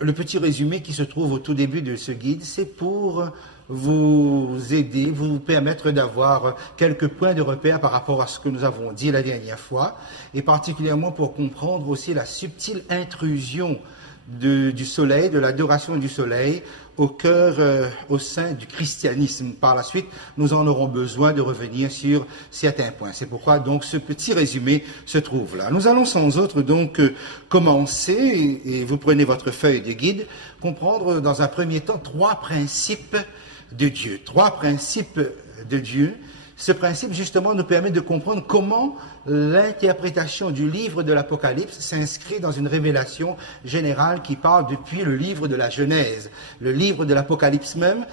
le petit résumé qui se trouve au tout début de ce guide, c'est pour vous aider, vous permettre d'avoir quelques points de repère par rapport à ce que nous avons dit la dernière fois, et particulièrement pour comprendre aussi la subtile intrusion du soleil, de l'adoration du soleil au cœur, au sein du christianisme. Par la suite, nous en aurons besoin de revenir sur certains points. C'est pourquoi donc ce petit résumé se trouve là. Nous allons sans autre donc commencer, et vous prenez votre feuille de guide, comprendre dans un premier temps trois principes de Dieu. Trois principes de Dieu. Ce principe, justement, nous permet de comprendre comment l'interprétation du livre de l'Apocalypse s'inscrit dans une révélation générale qui parle depuis le livre de la Genèse. Le livre de l'Apocalypse même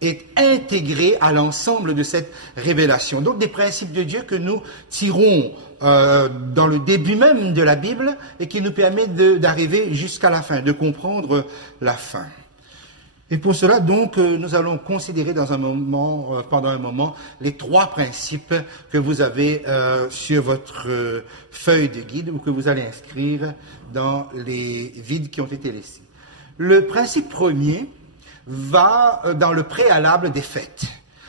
est intégré à l'ensemble de cette révélation. Donc, des principes de Dieu que nous tirons dans le début même de la Bible et qui nous permettent d'arriver jusqu'à la fin, de comprendre la fin. Et pour cela, donc, nous allons considérer pendant un moment, les trois principes que vous avez sur votre feuille de guide ou que vous allez inscrire dans les vides qui ont été laissés. Le principe premier va dans le préalable des fêtes.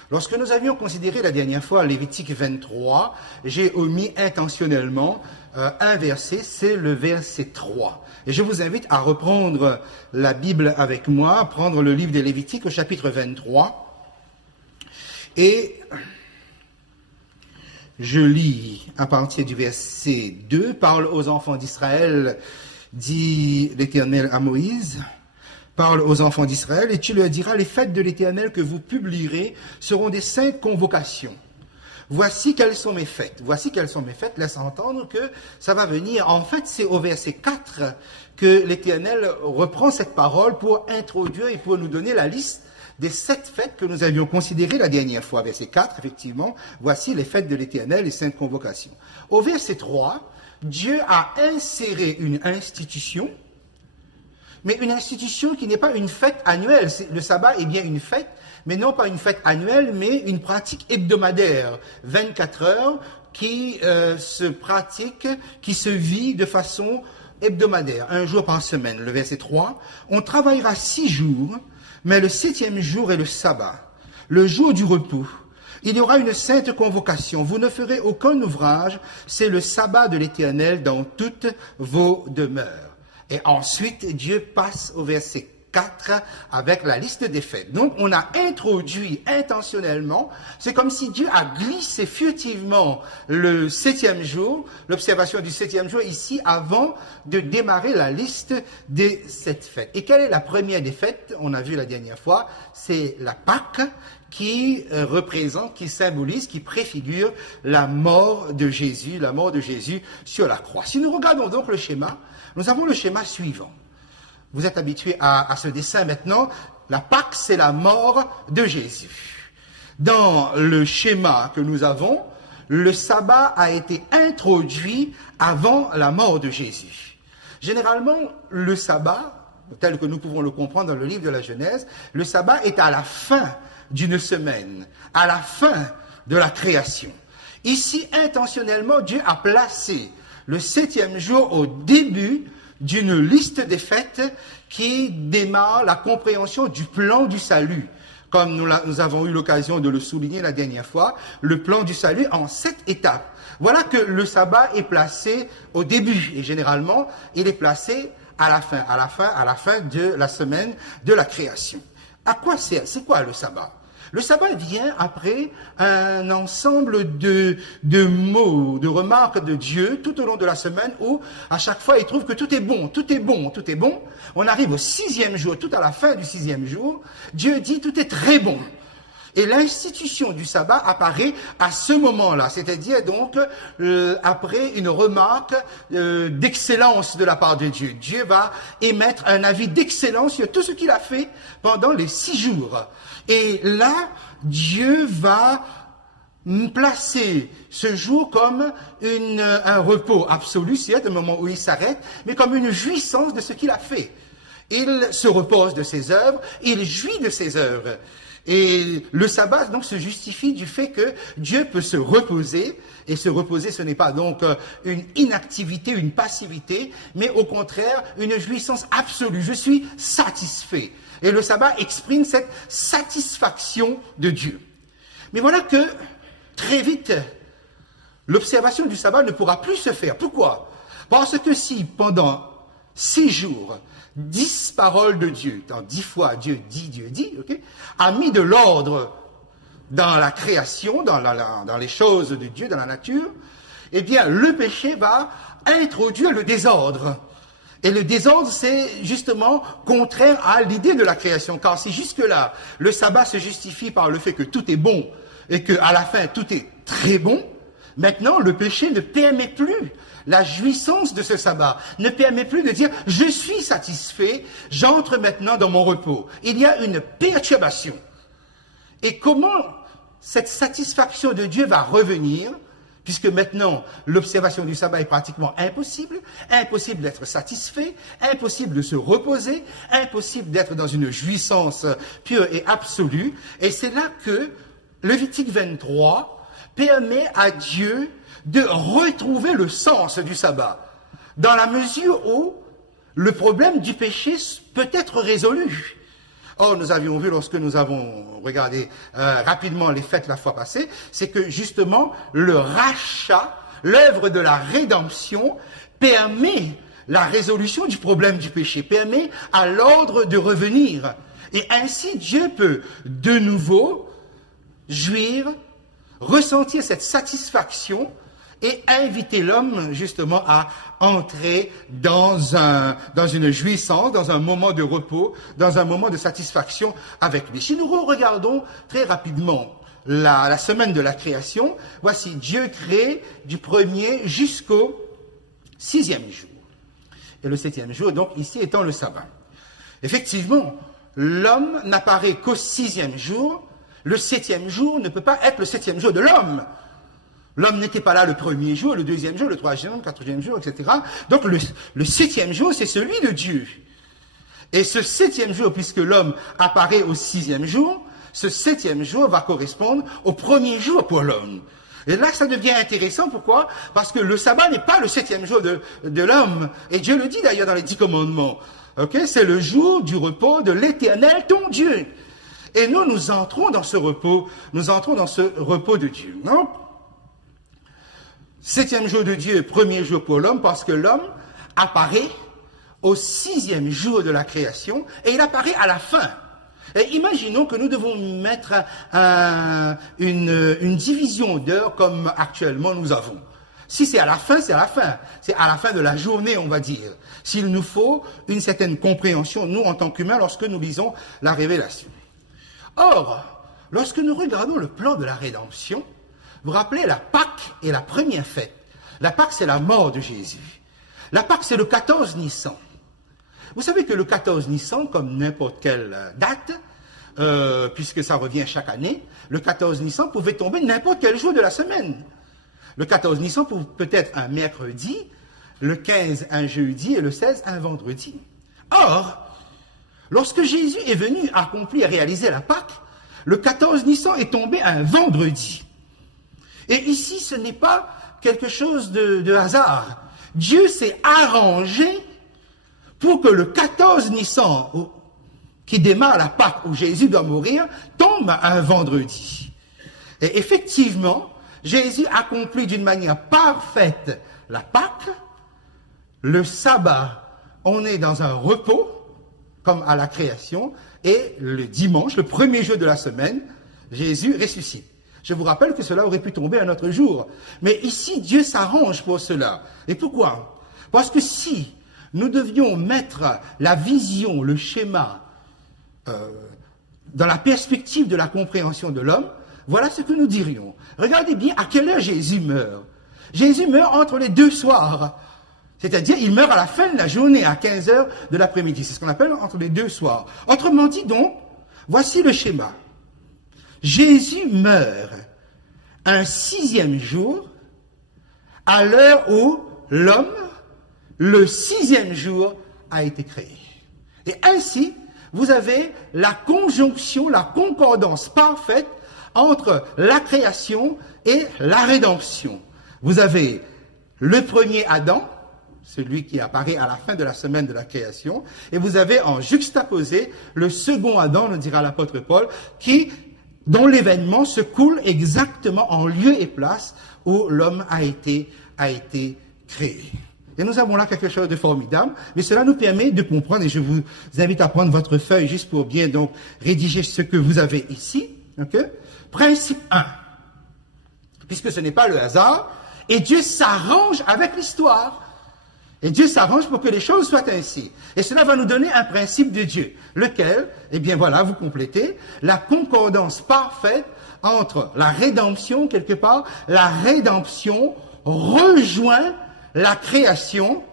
Lorsque nous avions considéré la dernière fois Lévitique 23, j'ai omis intentionnellement un verset, c'est le verset 3. Et je vous invite à reprendre la Bible avec moi, prendre le livre des Lévitiques au chapitre 23. Et je lis à partir du verset 2, parle aux enfants d'Israël, dit l'Éternel à Moïse. Parle aux enfants d'Israël, et tu leur diras, les fêtes de l'Éternel que vous publierez seront des saintes convocations. Voici quelles sont mes fêtes. Voici quelles sont mes fêtes. Laisse entendre que ça va venir. En fait, c'est au verset 4 que l'Éternel reprend cette parole pour introduire et pour nous donner la liste des 7 fêtes que nous avions considérées la dernière fois. Verset 4, effectivement, voici les fêtes de l'Éternel, les saintes convocations. Au verset 3, Dieu a inséré une institution, mais une institution qui n'est pas une fête annuelle. Le sabbat est bien une fête, mais non pas une fête annuelle, mais une pratique hebdomadaire, 24 heures, qui se pratique, qui se vit de façon hebdomadaire, un jour par semaine. Le verset 3, on travaillera 6 jours, mais le 7e jour est le sabbat, le jour du repos. Il y aura une sainte convocation. Vous ne ferez aucun ouvrage, c'est le sabbat de l'Éternel dans toutes vos demeures. Et ensuite, Dieu passe au verset 4 avec la liste des fêtes. Donc, on a introduit intentionnellement, c'est comme si Dieu a glissé furtivement le 7e jour, l'observation du 7e jour ici, avant de démarrer la liste des 7 fêtes. Et quelle est la première des fêtes? On a vu la dernière fois, c'est la Pâque, qui représente, qui symbolise, qui préfigure la mort de Jésus sur la croix. Si nous regardons donc le schéma, nous avons le schéma suivant. Vous êtes habitués à ce dessin maintenant. La Pâque, c'est la mort de Jésus. Dans le schéma que nous avons, le sabbat a été introduit avant la mort de Jésus. Généralement, le sabbat, tel que nous pouvons le comprendre dans le livre de la Genèse, le sabbat est à la fin d'une semaine, à la fin de la création. Ici, intentionnellement, Dieu a placé le 7e jour au début d'une liste des fêtes qui démarre la compréhension du plan du salut. Comme nous avons eu l'occasion de le souligner la dernière fois, le plan du salut en 7 étapes. Voilà que le sabbat est placé au début, et généralement, il est placé à la fin de la semaine de la création. À quoi sert? C'est quoi le sabbat? Le sabbat vient après un ensemble de mots, de remarques de Dieu tout au long de la semaine où, à chaque fois, il trouve que tout est bon, tout est bon, tout est bon. On arrive au 6e jour, tout à la fin du 6e jour, Dieu dit tout est très bon. Et l'institution du sabbat apparaît à ce moment-là, c'est-à-dire donc après une remarque d'excellence de la part de Dieu. Dieu va émettre un avis d'excellence sur tout ce qu'il a fait pendant les 6 jours. Et là, Dieu va placer ce jour comme un repos absolu, c'est le moment où il s'arrête, mais comme une jouissance de ce qu'il a fait. Il se repose de ses œuvres, il jouit de ses œuvres. Et le sabbat donc se justifie du fait que Dieu peut se reposer, et se reposer ce n'est pas donc une inactivité, une passivité, mais au contraire une jouissance absolue. Je suis satisfait. Et le sabbat exprime cette satisfaction de Dieu. Mais voilà que très vite, l'observation du sabbat ne pourra plus se faire. Pourquoi? Parce que si pendant 6 jours, 10 paroles de Dieu, dans 10 fois Dieu dit, okay, a mis de l'ordre dans la création, dans les choses de Dieu, dans la nature, eh bien, le péché va introduire le désordre. Et le désordre, c'est justement contraire à l'idée de la création. Car si jusque-là, le sabbat se justifie par le fait que tout est bon et qu'à la fin, tout est très bon, maintenant, le péché ne permet plus la jouissance de ce sabbat, ne permet plus de dire « je suis satisfait, j'entre maintenant dans mon repos ». Il y a une perturbation. Et comment cette satisfaction de Dieu va revenir, puisque maintenant l'observation du sabbat est pratiquement impossible, impossible d'être satisfait, impossible de se reposer, impossible d'être dans une jouissance pure et absolue. Et c'est là que Lévitique 23 permet à Dieu de retrouver le sens du sabbat, dans la mesure où le problème du péché peut être résolu. Or, nous avions vu lorsque nous avons regardé rapidement les fêtes la fois passée, c'est que justement le rachat, l'œuvre de la rédemption, permet la résolution du problème du péché, permet à l'ordre de revenir. Et ainsi, Dieu peut de nouveau jouir, ressentir cette satisfaction et inviter l'homme justement à entrer dans une jouissance, dans un moment de repos, dans un moment de satisfaction avec lui. Si nous regardons très rapidement la semaine de la création, voici Dieu crée du 1er jusqu'au 6e jour. Et le 7e jour, donc ici étant le sabbat. Effectivement, l'homme n'apparaît qu'au 6e jour. Le 7e jour ne peut pas être le 7e jour de l'homme. L'homme n'était pas là le 1er jour, le 2e jour, le 3e, le 4e jour, etc. Donc le 7e jour, c'est celui de Dieu. Et ce 7e jour, puisque l'homme apparaît au 6e jour, ce 7e jour va correspondre au 1er jour pour l'homme. Et là, ça devient intéressant. Pourquoi? Parce que le sabbat n'est pas le 7e jour de l'homme. Et Dieu le dit d'ailleurs dans les 10 commandements. Okay? C'est le jour du repos de l'Éternel, ton Dieu. Et nous entrons dans ce repos, de Dieu. Non? 7e jour de Dieu, 1er jour pour l'homme, parce que l'homme apparaît au 6e jour de la création, et il apparaît à la fin. Et imaginons que nous devons mettre une division d'heures comme actuellement nous avons. Si c'est à la fin, c'est à la fin. C'est à la fin de la journée, on va dire. S'il nous faut une certaine compréhension, nous, en tant qu'humains, lorsque nous lisons la Révélation. Or, lorsque nous regardons le plan de la rédemption, vous vous rappelez la Pâque est la première fête. La Pâque, c'est la mort de Jésus. La Pâque, c'est le 14 Nissan. Vous savez que le 14 Nissan, comme n'importe quelle date, puisque ça revient chaque année, le 14 Nissan pouvait tomber n'importe quel jour de la semaine. Le 14 Nissan peut être un mercredi, le 15 un jeudi et le 16 un vendredi. Or, lorsque Jésus est venu accomplir et réaliser la Pâque, le 14 Nissan est tombé un vendredi. Et ici, ce n'est pas quelque chose de hasard. Dieu s'est arrangé pour que le 14 Nissan, qui démarre la Pâque où Jésus doit mourir, tombe un vendredi. Et effectivement, Jésus accomplit d'une manière parfaite la Pâque. Le sabbat, on est dans un repos, comme à la création, et le dimanche, le 1er jour de la semaine, Jésus ressuscite. Je vous rappelle que cela aurait pu tomber un autre jour. Mais ici, Dieu s'arrange pour cela. Et pourquoi? Parce que si nous devions mettre la vision, le schéma, dans la perspective de la compréhension de l'homme, voilà ce que nous dirions. Regardez bien à quelle heure Jésus meurt. Jésus meurt entre les 2 soirs. C'est-à-dire, il meurt à la fin de la journée, à 15 heures de l'après-midi. C'est ce qu'on appelle entre les 2 soirs. Autrement dit donc, voici le schéma. Jésus meurt un 6e jour, à l'heure où l'homme, le 6e jour, a été créé. Et ainsi, vous avez la conjonction, la concordance parfaite entre la création et la rédemption. Vous avez le premier Adam, celui qui apparaît à la fin de la semaine de la création, et vous avez en juxtaposé le second Adam, nous dira l'apôtre Paul, dont l'événement se coule exactement en lieu et place où l'homme a été créé. Et nous avons là quelque chose de formidable, mais cela nous permet de comprendre, et je vous invite à prendre votre feuille juste pour bien donc rédiger ce que vous avez ici. Okay? Principe 1. Puisque ce n'est pas le hasard, et Dieu s'arrange avec l'histoire. Et Dieu s'arrange pour que les choses soient ainsi. Et cela va nous donner un principe de Dieu, lequel, eh bien voilà, vous complétez, la concordance parfaite entre la rédemption, quelque part, la rédemption rejoint la création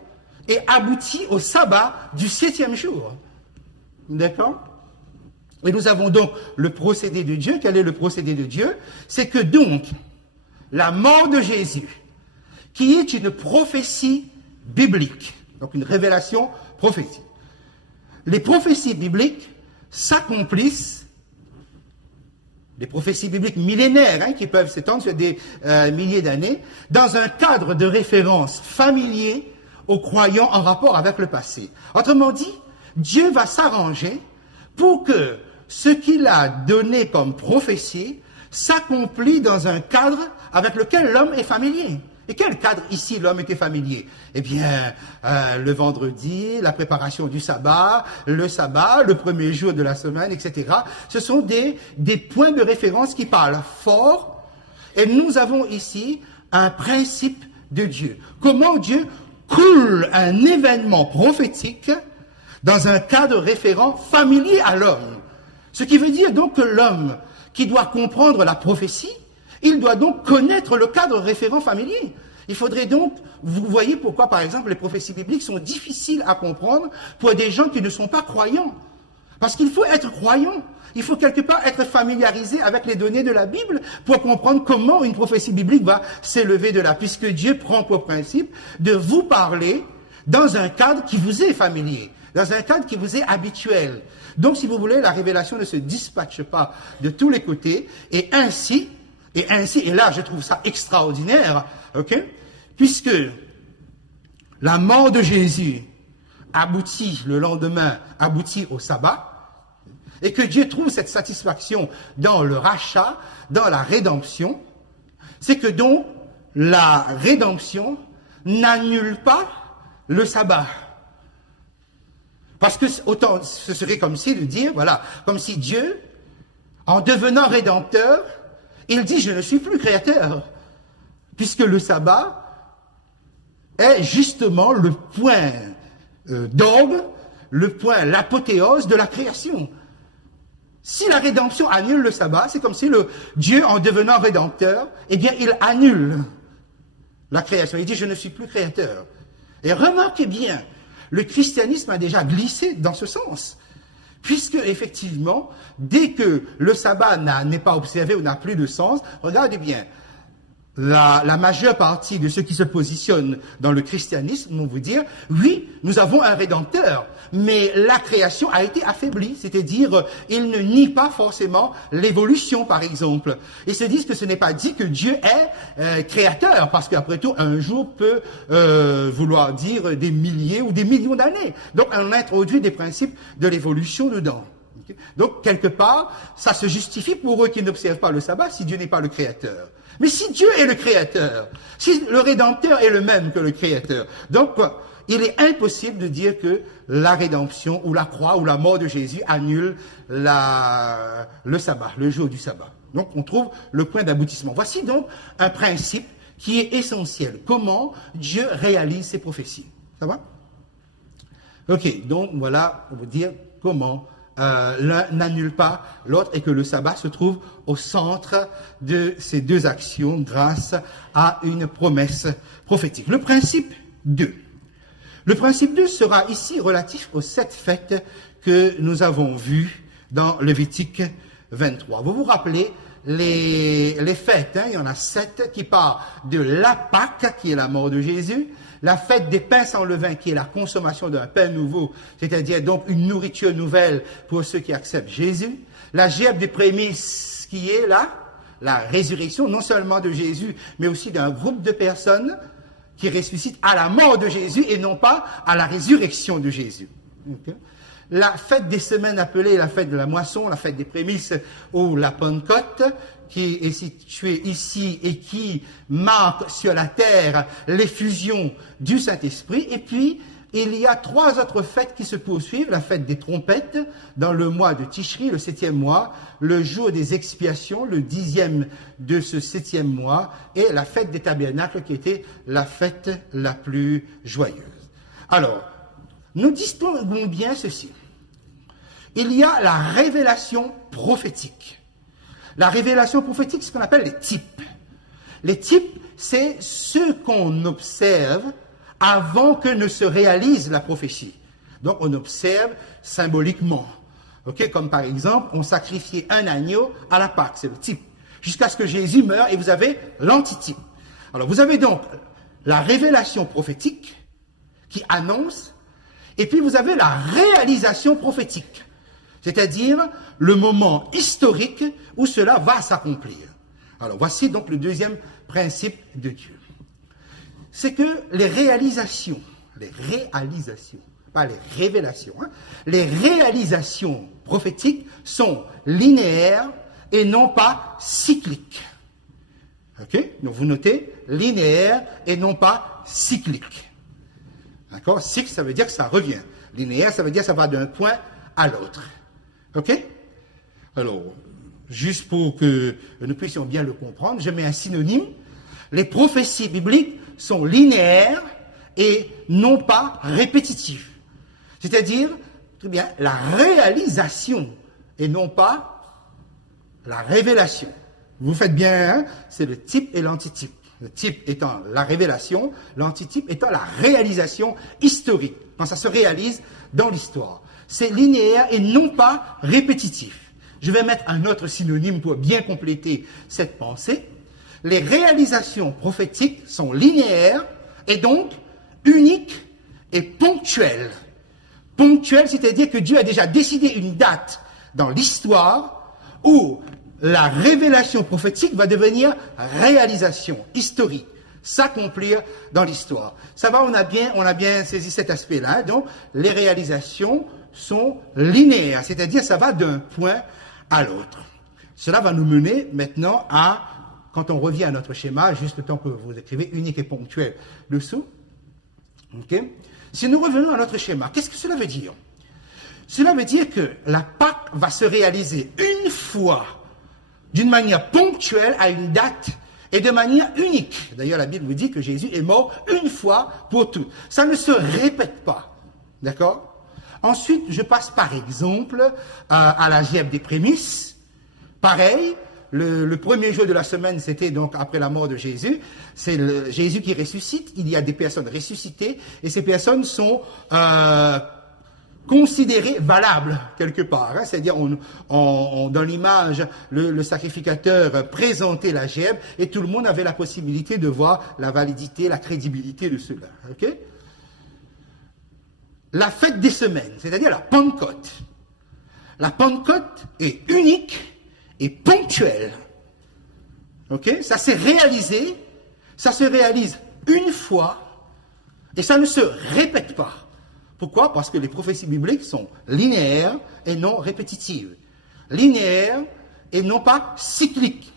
et aboutit au sabbat du 7e jour. D'accord? Et nous avons donc le procédé de Dieu. Quel est le procédé de Dieu? C'est que donc, la mort de Jésus, qui est une prophétie biblique, donc une révélation prophétique. Les prophéties bibliques s'accomplissent, les prophéties bibliques millénaires, qui peuvent s'étendre sur des milliers d'années, dans un cadre de référence familier aux croyants en rapport avec le passé. Autrement dit, Dieu va s'arranger pour que ce qu'il a donné comme prophétie s'accomplit dans un cadre avec lequel l'homme est familier. Et quel cadre ici l'homme était familier? Eh bien, le vendredi, la préparation du sabbat, le premier jour de la semaine, etc. Ce sont des points de référence qui parlent fort. Et nous avons ici un principe de Dieu. Comment Dieu coule un événement prophétique dans un cadre référent familier à l'homme. Ce qui veut dire donc que l'homme qui doit comprendre la prophétie, il doit donc connaître le cadre référent familier. Il faudrait donc, vous voyez pourquoi, par exemple, les prophéties bibliques sont difficiles à comprendre pour des gens qui ne sont pas croyants. Parce qu'il faut être croyant. Il faut quelque part être familiarisé avec les données de la Bible pour comprendre comment une prophétie biblique va s'élever de là. Puisque Dieu prend pour principe de vous parler dans un cadre qui vous est familier, dans un cadre qui vous est habituel. Donc, si vous voulez, la révélation ne se dispatche pas de tous les côtés, et ainsi, et là, je trouve ça extraordinaire, ok, puisque la mort de Jésus aboutit le lendemain, aboutit au sabbat, et que Dieu trouve cette satisfaction dans le rachat, dans la rédemption, c'est que donc la rédemption n'annule pas le sabbat. Parce que autant ce serait comme si de dire, voilà, comme si Dieu, en devenant rédempteur, il dit, je ne suis plus créateur, puisque le sabbat est justement le point d'orgue, le point, l'apothéose de la création. Si la rédemption annule le sabbat, c'est comme si Dieu, en devenant rédempteur, eh bien, il annule la création. Il dit, je ne suis plus créateur. Et remarquez bien, le christianisme a déjà glissé dans ce sens. Puisque, effectivement, dès que le sabbat n'est pas observé ou n'a plus de sens, regardez bien, la majeure partie de ceux qui se positionnent dans le christianisme vont vous dire, oui, nous avons un rédempteur, mais la création a été affaiblie, c'est-à-dire, ils ne nient pas forcément l'évolution, par exemple. Ils se disent que ce n'est pas dit que Dieu est créateur, parce qu'après tout, un jour peut vouloir dire des milliers ou des millions d'années. Donc, on introduit des principes de l'évolution dedans. Donc, quelque part, ça se justifie pour eux qui n'observent pas le sabbat si Dieu n'est pas le créateur. Mais si Dieu est le créateur, si le rédempteur est le même que le créateur, donc il est impossible de dire que la rédemption ou la croix ou la mort de Jésus annule le sabbat, le jour du sabbat. Donc on trouve le point d'aboutissement. Voici donc un principe qui est essentiel. Comment Dieu réalise ses prophéties. Ça va? Ok, donc voilà pour vous dire comment l'un n'annule pas l'autre et que le sabbat se trouve au centre de ces deux actions grâce à une promesse prophétique. Le principe 2. Le principe 2 sera ici relatif aux 7 fêtes que nous avons vues dans Lévitique 23. Vous vous rappelez les fêtes, il y en a 7 qui partent de la Pâque, qui est la mort de Jésus, La fête des pains sans levain, qui est la consommation d'un pain nouveau, c'est-à-dire donc une nourriture nouvelle pour ceux qui acceptent Jésus. La gève des prémices, qui est là, la résurrection, non seulement de Jésus, mais aussi d'un groupe de personnes qui ressuscitent à la mort de Jésus et non pas à la résurrection de Jésus. Okay. La fête des semaines appelée la fête de la moisson, la fête des prémices ou la Pentecôte, qui est située ici et qui marque sur la terre l'effusion du Saint-Esprit. Et puis, il y a 3 autres fêtes qui se poursuivent. La fête des trompettes dans le mois de Tishri, le 7e mois, le jour des expiations, le 10e de ce 7e mois, et la fête des tabernacles qui était la fête la plus joyeuse. Alors, nous distinguons bien ceci. Il y a la révélation prophétique. La révélation prophétique, c'est ce qu'on appelle les types. Les types, c'est ce qu'on observe avant que ne se réalise la prophétie. Donc, on observe symboliquement. Okay? Comme par exemple, on sacrifiait un agneau à la Pâque, c'est le type. Jusqu'à ce que Jésus meure, et vous avez l'antitype. Alors, vous avez donc la révélation prophétique qui annonce, et puis vous avez la réalisation prophétique. C'est-à-dire le moment historique où cela va s'accomplir. Alors, voici donc le deuxième principe de Dieu. C'est que les réalisations, pas les révélations, hein, les réalisations prophétiques sont linéaires et non pas cycliques. Ok? Donc vous notez, linéaire et non pas cyclique. D'accord? Cycle, ça veut dire que ça revient. Linéaire, ça veut dire que ça va d'un point à l'autre. Ok? Alors, juste pour que nous puissions bien le comprendre, je mets un synonyme. Les prophéties bibliques sont linéaires et non pas répétitives. C'est-à-dire, très bien, la réalisation et non pas la révélation. Vous faites bien, hein? C'est le type et l'antitype. Le type étant la révélation, l'antitype étant la réalisation historique, quand ça se réalise dans l'histoire. C'est linéaire et non pas répétitif. Je vais mettre un autre synonyme pour bien compléter cette pensée. Les réalisations prophétiques sont linéaires et donc uniques et ponctuelles. Ponctuelles, c'est-à-dire que Dieu a déjà décidé une date dans l'histoire où la révélation prophétique va devenir réalisation historique, s'accomplir dans l'histoire. Ça va, on a bien saisi cet aspect-là. Donc, les réalisations sont linéaires, c'est-à-dire ça va d'un point à l'autre. Cela va nous mener maintenant à, quand on revient à notre schéma, juste le temps que vous écrivez, unique et ponctuel dessous. Okay? Si nous revenons à notre schéma, qu'est-ce que cela veut dire? Cela veut dire que la Pâque va se réaliser une fois, d'une manière ponctuelle, à une date, et de manière unique. D'ailleurs, la Bible vous dit que Jésus est mort une fois pour toutes. Ça ne se répète pas. D'accord? Ensuite, je passe par exemple à la gève des prémices. Pareil, le premier jour de la semaine, c'était donc après la mort de Jésus. C'est Jésus qui ressuscite. Il y a des personnes ressuscitées et ces personnes sont considérées valables quelque part. Hein. C'est-à-dire, dans l'image, le sacrificateur présentait la gève et tout le monde avait la possibilité de voir la validité, la crédibilité de cela. Okay? La fête des semaines, c'est-à-dire la Pentecôte. La Pentecôte est unique et ponctuelle. Ok? Ça s'est réalisé, ça se réalise une fois et ça ne se répète pas. Pourquoi? Parce que les prophéties bibliques sont linéaires et non répétitives. Linéaires et non pas cycliques.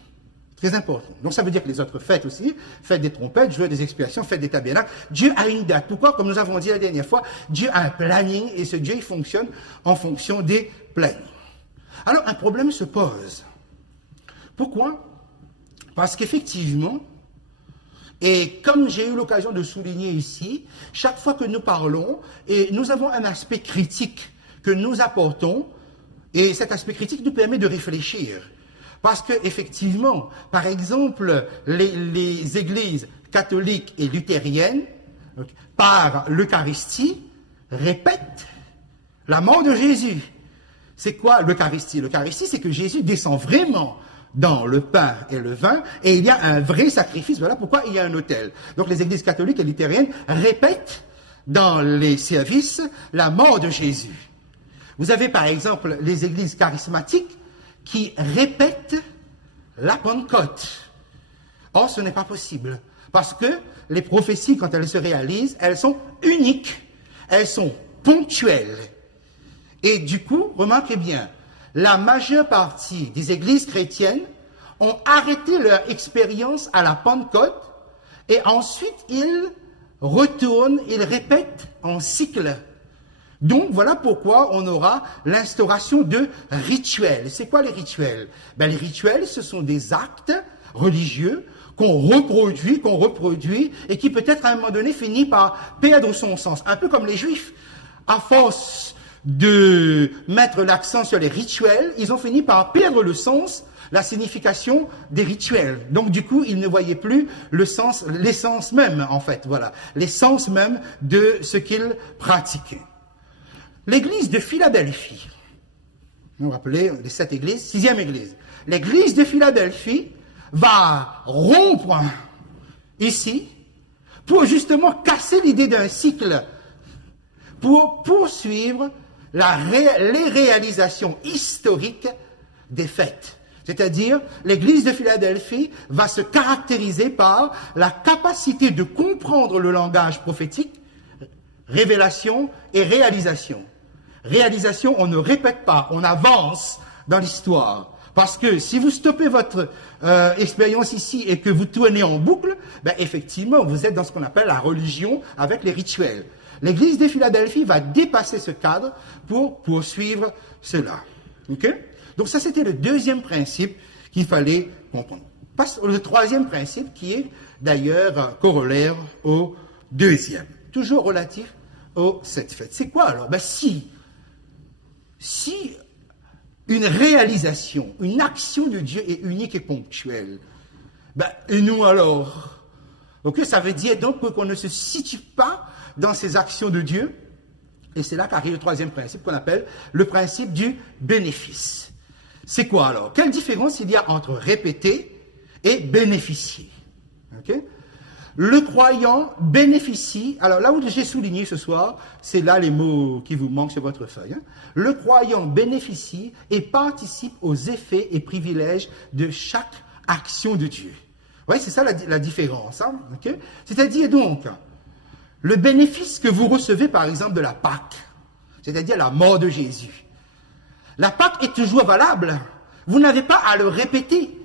Très important. Donc ça veut dire que les autres fêtes aussi, fête des trompettes, jour des expiations, fête des tabernacles, Dieu a une date. Pourquoi? Comme nous avons dit la dernière fois, Dieu a un planning et ce Dieu il fonctionne en fonction des plannings. Alors un problème se pose. Pourquoi? Parce qu'effectivement, et comme j'ai eu l'occasion de souligner ici, chaque fois que nous parlons, et nous avons un aspect critique que nous apportons, et cet aspect critique nous permet de réfléchir. Parce que effectivement, par exemple, les églises catholiques et luthériennes, par l'Eucharistie, répètent la mort de Jésus. C'est quoi l'Eucharistie? L'Eucharistie, c'est que Jésus descend vraiment dans le pain et le vin, et il y a un vrai sacrifice. Voilà pourquoi il y a un autel. Donc les églises catholiques et luthériennes répètent dans les services la mort de Jésus. Vous avez par exemple les églises charismatiques qui répètent la Pentecôte. Or, ce n'est pas possible, parce que les prophéties, quand elles se réalisent, elles sont uniques, elles sont ponctuelles. Et du coup, remarquez bien, la majeure partie des églises chrétiennes ont arrêté leur expérience à la Pentecôte, et ensuite ils retournent, ils répètent en cycle. Donc voilà pourquoi on aura l'instauration de rituels. C'est quoi les rituels? Les rituels, ce sont des actes religieux qu'on reproduit, et qui peut-être à un moment donné finit par perdre son sens. Un peu comme les Juifs. À force de mettre l'accent sur les rituels, ils ont fini par perdre le sens, la signification des rituels. Donc du coup, ils ne voyaient plus le sens, l'essence même, en fait, voilà, l'essence même de ce qu'ils pratiquaient. L'église de Philadelphie, vous vous rappelez les 7 églises, 6e église. L'église de Philadelphie va rompre ici pour casser l'idée d'un cycle, pour poursuivre les réalisations historiques des fêtes. C'est-à-dire, l'église de Philadelphie va se caractériser par la capacité de comprendre le langage prophétique, révélation et réalisation. Réalisation, on ne répète pas, on avance dans l'histoire. Parce que si vous stoppez votre expérience ici et que vous tournez en boucle, effectivement, vous êtes dans ce qu'on appelle la religion avec les rituels. L'église de Philadelphie va dépasser ce cadre pour poursuivre cela. Okay? Donc ça, c'était le deuxième principe qu'il fallait comprendre. Passe au troisième principe qui est d'ailleurs corollaire au deuxième. Toujours relatif aux 7 fêtes. C'est quoi alors? Si une réalisation, une action de Dieu est unique et ponctuelle, et nous alors? Ok, ça veut dire donc qu'on ne se situe pas dans ces actions de Dieu, et c'est là qu'arrive le troisième principe qu'on appelle le principe du bénéfice. C'est quoi alors? Quelle différence il y a entre répéter et bénéficier? Okay? Le croyant bénéficie, alors là où j'ai souligné ce soir, c'est là les mots qui vous manquent sur votre feuille. Le croyant bénéficie et participe aux effets et privilèges de chaque action de Dieu. Oui, c'est ça la différence. Okay? C'est-à-dire donc, le bénéfice que vous recevez par exemple de la Pâque, c'est-à-dire la mort de Jésus. La Pâque est toujours valable. Vous n'avez pas à le répéter.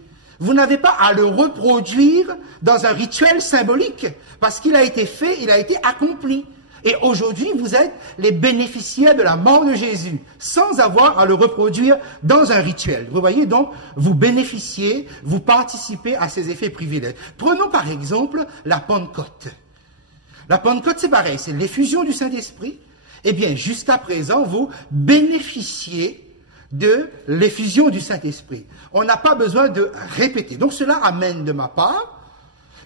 Vous n'avez pas à le reproduire dans un rituel symbolique, parce qu'il a été fait, il a été accompli. Et aujourd'hui, vous êtes les bénéficiaires de la mort de Jésus, sans avoir à le reproduire dans un rituel. Vous voyez donc, vous bénéficiez, vous participez à ces effets privilèges. Prenons par exemple la Pentecôte. La Pentecôte, c'est pareil, c'est l'effusion du Saint-Esprit. Eh bien, jusqu'à présent, vous bénéficiez de l'effusion du Saint-Esprit. On n'a pas besoin de répéter. Donc cela amène de ma part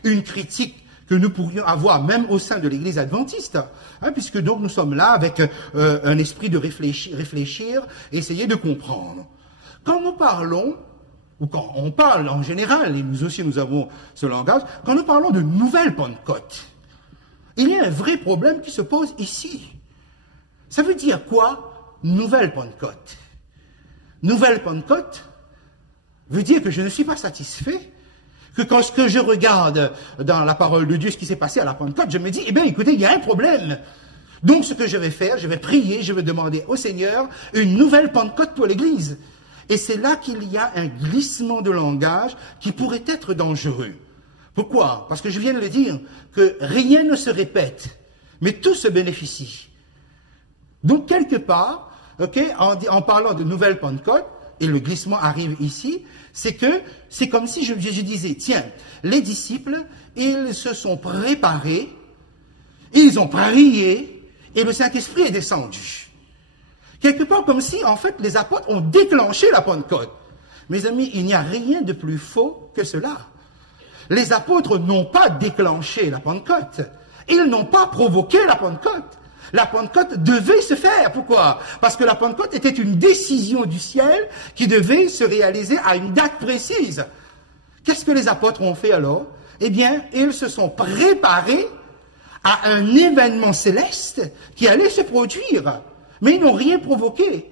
une critique que nous pourrions avoir même au sein de l'Église adventiste, puisque donc nous sommes là avec un esprit de réfléchir, essayer de comprendre. Quand nous parlons, ou quand on parle en général, et nous aussi nous avons ce langage, quand nous parlons de nouvelle Pentecôte, il y a un vrai problème qui se pose ici. Ça veut dire quoi, nouvelle Pentecôte? Nouvelle Pentecôte veut dire que je ne suis pas satisfait, que quand ce que je regarde dans la parole de Dieu, ce qui s'est passé à la Pentecôte, je me dis, écoutez, il y a un problème. Donc ce que je vais faire, je vais prier, je vais demander au Seigneur une nouvelle Pentecôte pour l'Église. Et c'est là qu'il y a un glissement de langage qui pourrait être dangereux. Pourquoi? Parce que je viens de le dire, que rien ne se répète, mais tout se bénéficie. Donc quelque part, en parlant de nouvelle Pentecôte, et le glissement arrive ici, c'est que c'est comme si je disais, tiens, les disciples, ils se sont préparés, ils ont prié, et le Saint-Esprit est descendu. Quelque part comme si, en fait, les apôtres ont déclenché la Pentecôte. Mes amis, il n'y a rien de plus faux que cela. Les apôtres n'ont pas déclenché la Pentecôte. Ils n'ont pas provoqué la Pentecôte. La Pentecôte devait se faire. Pourquoi? Parce que la Pentecôte était une décision du ciel qui devait se réaliser à une date précise. Qu'est-ce que les apôtres ont fait alors? Eh bien, ils se sont préparés à un événement céleste qui allait se produire. Mais ils n'ont rien provoqué.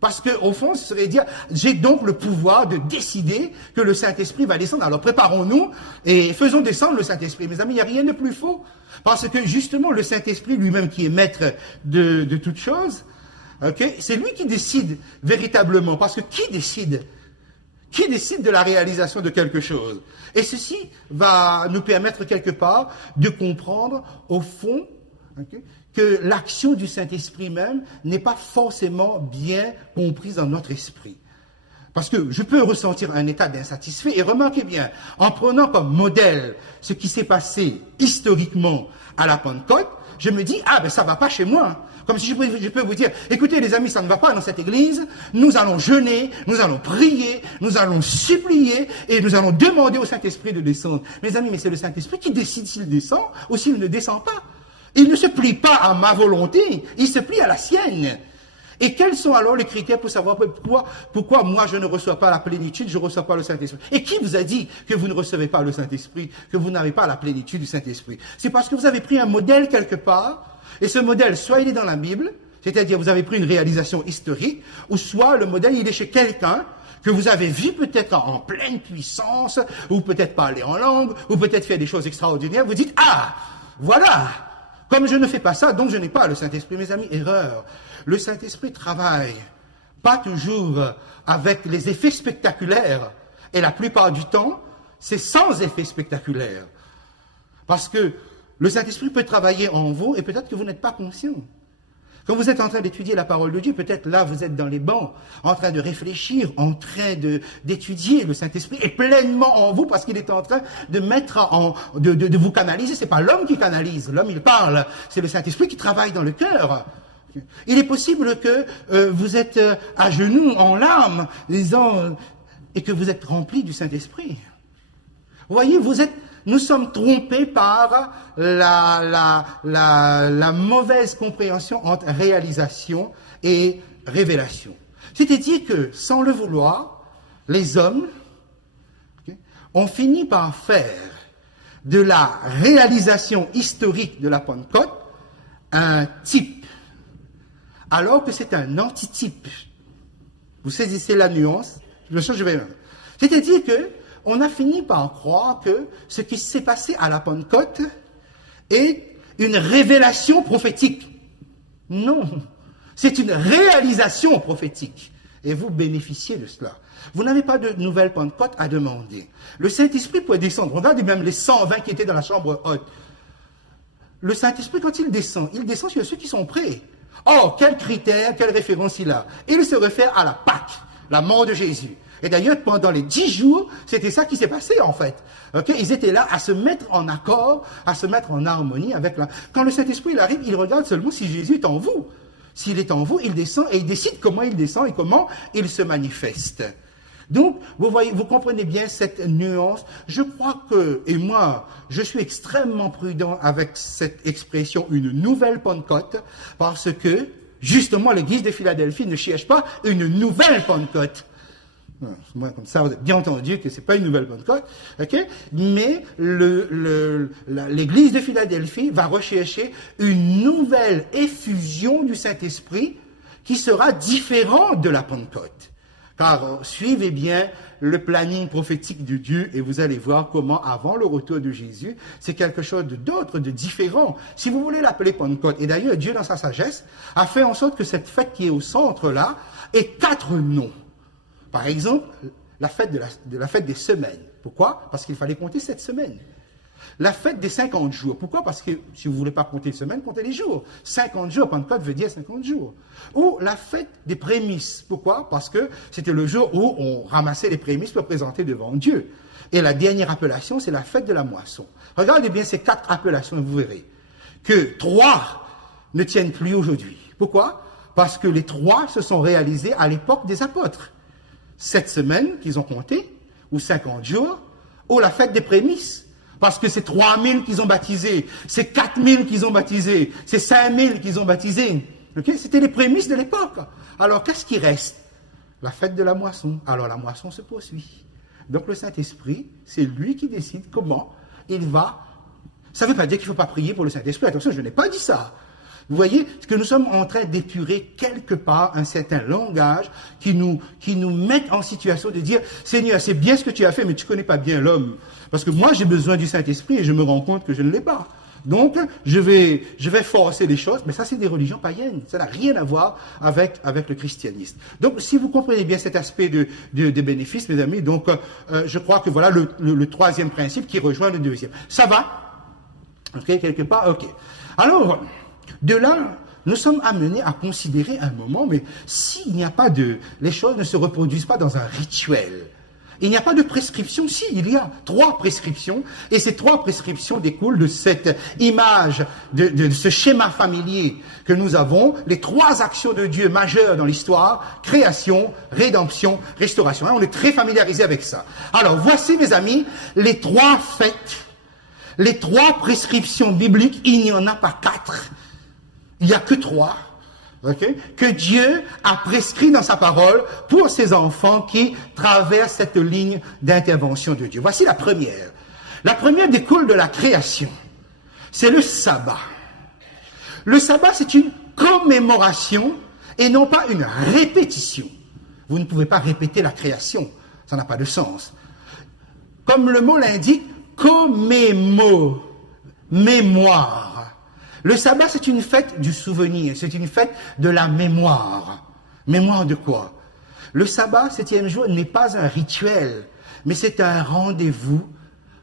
Parce qu'au fond, ce serait dire, j'ai donc le pouvoir de décider que le Saint-Esprit va descendre. Alors préparons-nous et faisons descendre le Saint-Esprit. Mes amis, il n'y a rien de plus faux. Parce que justement, le Saint-Esprit lui-même qui est maître de toutes choses, okay, c'est lui qui décide véritablement. Parce que qui décide? Qui décide de la réalisation de quelque chose? Et ceci va nous permettre quelque part de comprendre au fond, okay, que l'action du Saint-Esprit même n'est pas forcément bien comprise dans notre esprit. Parce que je peux ressentir un état d'insatisfait, et remarquez bien, en prenant comme modèle ce qui s'est passé historiquement à la Pentecôte, je me dis, ah ben ça va pas chez moi. Comme si je peux vous dire, écoutez les amis, ça ne va pas dans cette église, nous allons jeûner, nous allons prier, nous allons supplier, et nous allons demander au Saint-Esprit de descendre. Mes amis, mais c'est le Saint-Esprit qui décide s'il descend ou s'il ne descend pas. Il ne se plie pas à ma volonté, il se plie à la sienne. Et quels sont alors les critères pour savoir pourquoi moi je ne reçois pas la plénitude, je ne reçois pas le Saint-Esprit? Et qui vous a dit que vous ne recevez pas le Saint-Esprit, que vous n'avez pas la plénitude du Saint-Esprit? C'est parce que vous avez pris un modèle quelque part, et ce modèle, soit il est dans la Bible, c'est-à-dire vous avez pris une réalisation historique, ou soit le modèle il est chez quelqu'un que vous avez vu peut-être en pleine puissance, ou peut-être parler en langue, ou peut-être faire des choses extraordinaires, vous dites, ah, voilà! Comme je ne fais pas ça, donc je n'ai pas le Saint-Esprit. Mes amis, erreur. Le Saint-Esprit travaille pas toujours avec les effets spectaculaires. Et la plupart du temps, c'est sans effet spectaculaire. Parce que le Saint-Esprit peut travailler en vous et peut-être que vous n'êtes pas conscient. Quand vous êtes en train d'étudier la parole de Dieu, peut-être là, vous êtes dans les bancs, en train de réfléchir, en train d'étudier. Le Saint-Esprit est pleinement en vous parce qu'il est en train de mettre de vous canaliser. C'est pas l'homme qui canalise. L'homme, il parle. C'est le Saint-Esprit qui travaille dans le cœur. Il est possible que vous êtes à genoux, en larmes, et que vous êtes rempli du Saint-Esprit. Vous voyez, nous sommes trompés par la mauvaise compréhension entre réalisation et révélation. C'est-à-dire que, sans le vouloir, les hommes ont fini par faire de la réalisation historique de la Pentecôte un type, alors que c'est un antitype. Vous saisissez la nuance? C'est-à-dire que on a fini par croire que ce qui s'est passé à la Pentecôte est une révélation prophétique. Non, c'est une réalisation prophétique. Et vous bénéficiez de cela. Vous n'avez pas de nouvelle Pentecôte à demander. Le Saint-Esprit peut descendre. Regardez même les 120 qui étaient dans la chambre haute. Le Saint-Esprit, quand il descend sur ceux qui sont prêts. Oh, quel critère, quelle référence il a? Il se réfère à la Pâque, la mort de Jésus. Et d'ailleurs, pendant les 10 jours, c'était ça qui s'est passé, en fait. Okay? Ils étaient là à se mettre en accord, à se mettre en harmonie avec la... Quand le Saint-Esprit il arrive, il regarde seulement si Jésus est en vous. S'il est en vous, il descend et il décide comment il descend et comment il se manifeste. Donc, vous voyez, vous comprenez bien cette nuance. Je crois que, et moi, je suis extrêmement prudent avec cette expression, une nouvelle Pentecôte, parce que, justement, l'Église de Philadelphie ne cherche pas une nouvelle Pentecôte. Moi, comme ça, vous avez bien entendu que c'est pas une nouvelle Pentecôte, ok? Mais l'Église de Philadelphie va rechercher une nouvelle effusion du Saint-Esprit qui sera différente de la Pentecôte. Car suivez bien le planning prophétique de Dieu et vous allez voir comment, avant le retour de Jésus, c'est quelque chose d'autre, de différent. Si vous voulez l'appeler Pentecôte, et d'ailleurs Dieu dans sa sagesse a fait en sorte que cette fête qui est au centre là ait 4 noms. Par exemple, la fête la fête des semaines. Pourquoi? Parce qu'il fallait compter 7 semaines. La fête des 50 jours. Pourquoi? Parce que si vous ne voulez pas compter les semaines, comptez les jours. 50 jours, Pentecôte veut dire 50 jours. Ou la fête des prémices. Pourquoi? Parce que c'était le jour où on ramassait les prémices pour présenter devant Dieu. Et la dernière appellation, c'est la fête de la moisson. Regardez bien ces 4 appellations et vous verrez que 3 ne tiennent plus aujourd'hui. Pourquoi? Parce que les 3 se sont réalisés à l'époque des apôtres. 7 semaines qu'ils ont compté, ou 50 jours, ou la fête des prémices. parce que c'est 3000 qu'ils ont baptisé, c'est 4000 qu'ils ont baptisé, c'est 5000 qu'ils ont baptisé. Okay? C'était les prémices de l'époque. Alors, qu'est-ce qui reste? La fête de la moisson. Alors, la moisson se poursuit. Donc, le Saint-Esprit, c'est lui qui décide comment il va. Ça ne veut pas dire qu'il ne faut pas prier pour le Saint-Esprit. Attention, je n'ai pas dit ça. Vous voyez, que nous sommes en train d'épurer quelque part un certain langage qui nous met en situation de dire, Seigneur, c'est bien ce que tu as fait, mais tu ne connais pas bien l'homme. Parce que moi, j'ai besoin du Saint-Esprit et je me rends compte que je ne l'ai pas. Donc, je vais forcer les choses, mais ça, c'est des religions païennes. Ça n'a rien à voir avec le christianisme. Donc, si vous comprenez bien cet aspect de bénéfice, mes amis, donc, je crois que voilà le troisième principe qui rejoint le deuxième. Ça va? Ok, quelque part? Ok. Alors, de là, nous sommes amenés à considérer un moment, mais s'il n'y a pas les choses ne se reproduisent pas dans un rituel. Il n'y a pas de prescription. Si, il y a 3 prescriptions, et ces 3 prescriptions découlent de cette image, de ce schéma familier que nous avons, les 3 actions de Dieu majeures dans l'histoire, création, rédemption, restauration. On est très familiarisé avec ça. Alors, voici, mes amis, les 3 fêtes, les 3 prescriptions bibliques, il n'y en a pas 4. Il n'y a que 3. Okay, que Dieu a prescrit dans sa parole pour ses enfants qui traversent cette ligne d'intervention de Dieu. Voici la première. La première découle de la création. C'est le sabbat. Le sabbat, c'est une commémoration et non pas une répétition. Vous ne pouvez pas répéter la création. Ça n'a pas de sens. Comme le mot l'indique, mémoire. Le sabbat, c'est une fête du souvenir, c'est une fête de la mémoire. Mémoire de quoi? Le sabbat, 7e jour, n'est pas un rituel, mais c'est un rendez-vous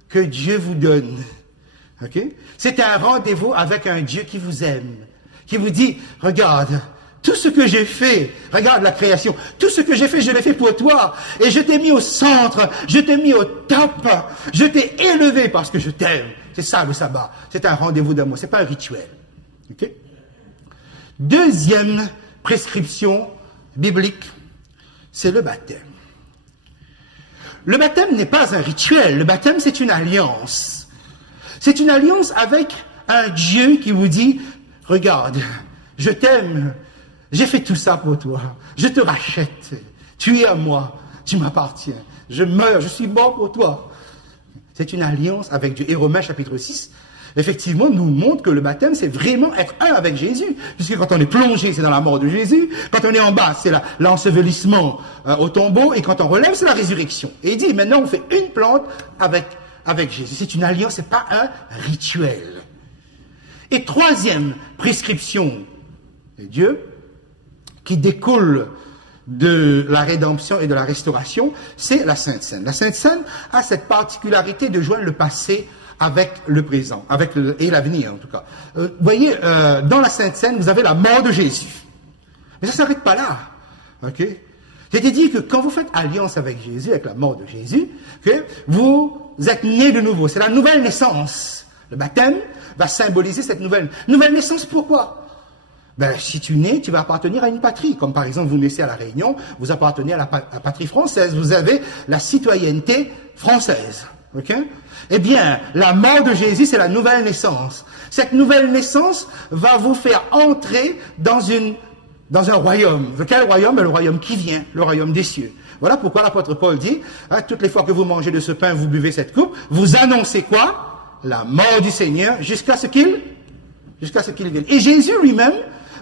que Dieu vous donne. Okay? C'est un rendez-vous avec un Dieu qui vous aime, qui vous dit, regarde, tout ce que j'ai fait, regarde la création, tout ce que j'ai fait, je l'ai fait pour toi, et je t'ai mis au centre, je t'ai mis au top, je t'ai élevé parce que je t'aime. C'est ça le sabbat. C'est un rendez-vous d'amour. C'est pas un rituel. Okay? Deuxième prescription biblique, c'est le baptême. Le baptême n'est pas un rituel. Le baptême, c'est une alliance. C'est une alliance avec un Dieu qui vous dit, regarde, je t'aime, j'ai fait tout ça pour toi, je te rachète, tu es à moi, tu m'appartiens, je meurs, je suis mort pour toi. C'est une alliance avec Dieu. Et Romains chapitre 6, effectivement, nous montre que le baptême, c'est vraiment être un avec Jésus. Puisque quand on est plongé, c'est dans la mort de Jésus. Quand on est en bas, c'est l'ensevelissement au tombeau. Et quand on relève, c'est la résurrection. Et il dit, maintenant, on fait une plante avec Jésus. C'est une alliance, c'est pas un rituel. Et troisième prescription de Dieu, qui découle de la rédemption et de la restauration, c'est la Sainte Seine. La Sainte Seine a cette particularité de joindre le passé avec le présent, et l'avenir en tout cas. Vous voyez, dans la Sainte Seine, vous avez la mort de Jésus. Mais ça ne s'arrête pas là. Okay? J'ai dit que quand vous faites alliance avec Jésus, avec la mort de Jésus, que vous êtes né de nouveau. C'est la nouvelle naissance. Le baptême va symboliser cette nouvelle naissance. Pourquoi? Ben, si tu nais, tu vas appartenir à une patrie. Comme par exemple, vous naissez à La Réunion, vous appartenez à la patrie française. Vous avez la citoyenneté française. Ok? Eh bien, la mort de Jésus, c'est la nouvelle naissance. Cette nouvelle naissance va vous faire entrer dans un royaume. Quel royaume? Ben, le royaume qui vient, le royaume des cieux. Voilà pourquoi l'apôtre Paul dit, toutes les fois que vous mangez de ce pain, vous buvez cette coupe, vous annoncez quoi? La mort du Seigneur jusqu'à ce qu'il vienne. Et Jésus lui-même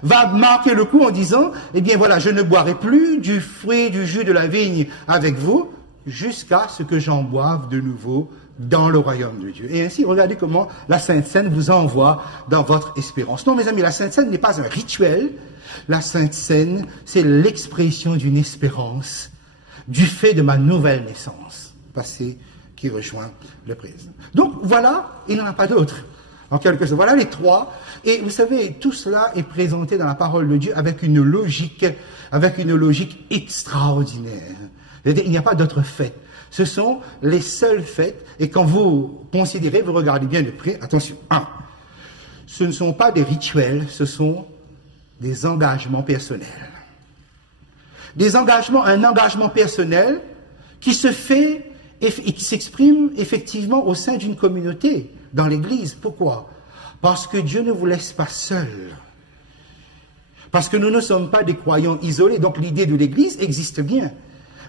va marquer le coup en disant, eh bien voilà, je ne boirai plus du fruit du jus de la vigne avec vous, jusqu'à ce que j'en boive de nouveau dans le royaume de Dieu. Et ainsi, regardez comment la Sainte Seine vous envoie dans votre espérance. Non, mes amis, la Sainte Seine n'est pas un rituel. La Sainte Seine, c'est l'expression d'une espérance, du fait de ma nouvelle naissance, passé qui rejoint le présent. Donc voilà, il n'y en a pas d'autre. En quelque sorte, voilà les 3. Et vous savez, tout cela est présenté dans la parole de Dieu avec une logique extraordinaire. Il n'y a pas d'autres fêtes. Ce sont les seules fêtes. Et quand vous considérez, vous regardez bien de près, attention, ce ne sont pas des rituels, ce sont des engagements personnels. Un engagement personnel qui se fait et qui s'exprime effectivement au sein d'une communauté, dans l'Église. Pourquoi? Parce que Dieu ne vous laisse pas seul. Parce que nous ne sommes pas des croyants isolés. Donc l'idée de l'Église existe bien.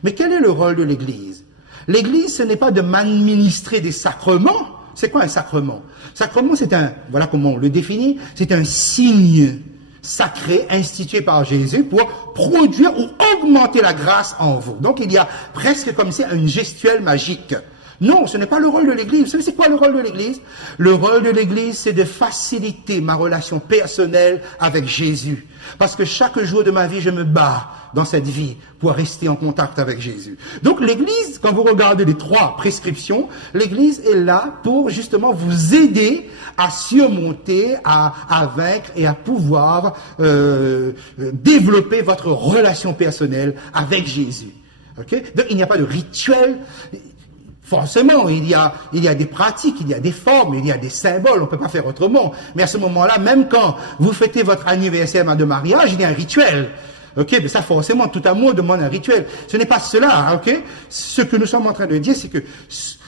Mais quel est le rôle de l'Église? L'Église, ce n'est pas de m'administrer des sacrements. C'est quoi un sacrement? Sacrement, c'est voilà comment on le définit, c'est un signe sacré institué par Jésus pour produire ou augmenter la grâce en vous. Donc il y a presque comme ça une gestuelle magique. Non, ce n'est pas le rôle de l'Église. Vous savez, c'est quoi le rôle de l'Église? Le rôle de l'Église, c'est de faciliter ma relation personnelle avec Jésus. Parce que chaque jour de ma vie, je me bats dans cette vie pour rester en contact avec Jésus. Donc l'Église, quand vous regardez les 3 prescriptions, l'Église est là pour justement vous aider à surmonter, à vaincre et à pouvoir développer votre relation personnelle avec Jésus. Okay? Donc il n'y a pas de rituel. Forcément, il y a des pratiques, il y a des formes, il y a des symboles, on ne peut pas faire autrement. Mais à ce moment-là, même quand vous fêtez votre anniversaire de mariage, il y a un rituel. Ok, mais ça forcément, tout amour demande un rituel. Ce n'est pas cela, ok. Ce que nous sommes en train de dire, c'est que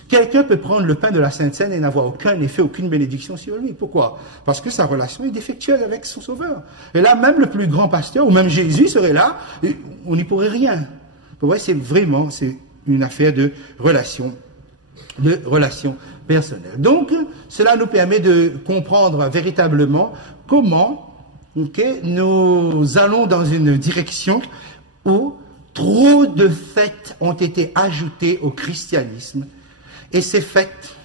quelqu'un peut prendre le pain de la Sainte Seine et n'avoir aucun effet, aucune bénédiction sur lui. Pourquoi? Parce que sa relation est défectueuse avec son Sauveur. Et là, même le plus grand pasteur, ou même Jésus serait là, on n'y pourrait rien. Vous voyez, c'est une affaire de relation personnelle. Donc, cela nous permet de comprendre véritablement comment nous allons dans une direction où trop de fêtes ont été ajoutées au christianisme. Et ces fêtes,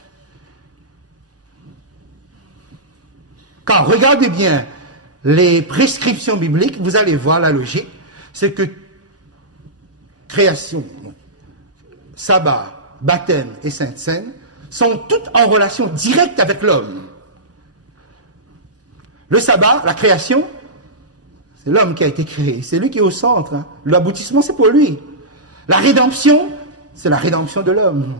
quand regardez bien les prescriptions bibliques, vous allez voir la logique, c'est que création, sabbat, baptême et Sainte Seine sont toutes en relation directe avec l'homme. Le sabbat, la création, c'est l'homme qui a été créé, c'est lui qui est au centre. Hein. L'aboutissement, c'est pour lui. La rédemption, c'est la rédemption de l'homme.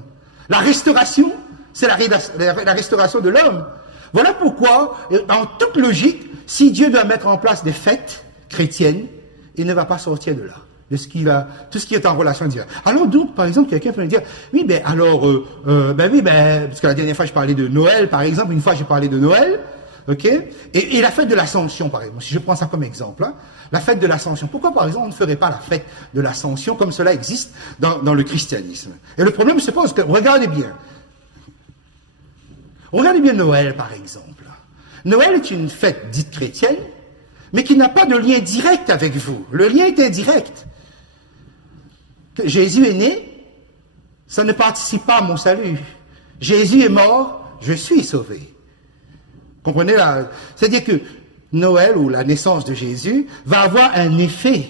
La restauration, c'est la restauration de l'homme. Voilà pourquoi, en toute logique, si Dieu doit mettre en place des fêtes chrétiennes, il ne va pas sortir de là. De tout ce qui est en relation directe. Alors donc, par exemple, quelqu'un peut me dire, oui, ben alors, parce que la dernière fois je parlais de Noël, par exemple, une fois j'ai parlé de Noël, ok, et la fête de l'Ascension, par exemple, si je prends ça comme exemple, hein, la fête de l'Ascension. Pourquoi, par exemple, on ne ferait pas la fête de l'Ascension comme cela existe dans le christianisme? Et le problème se pose que, regardez bien Noël, par exemple. Noël est une fête dite chrétienne, mais qui n'a pas de lien direct avec vous. Le lien est indirect. Jésus est né, ça ne participe pas à mon salut. Jésus est mort, je suis sauvé. Comprenez là? C'est-à-dire que Noël ou la naissance de Jésus va avoir un effet.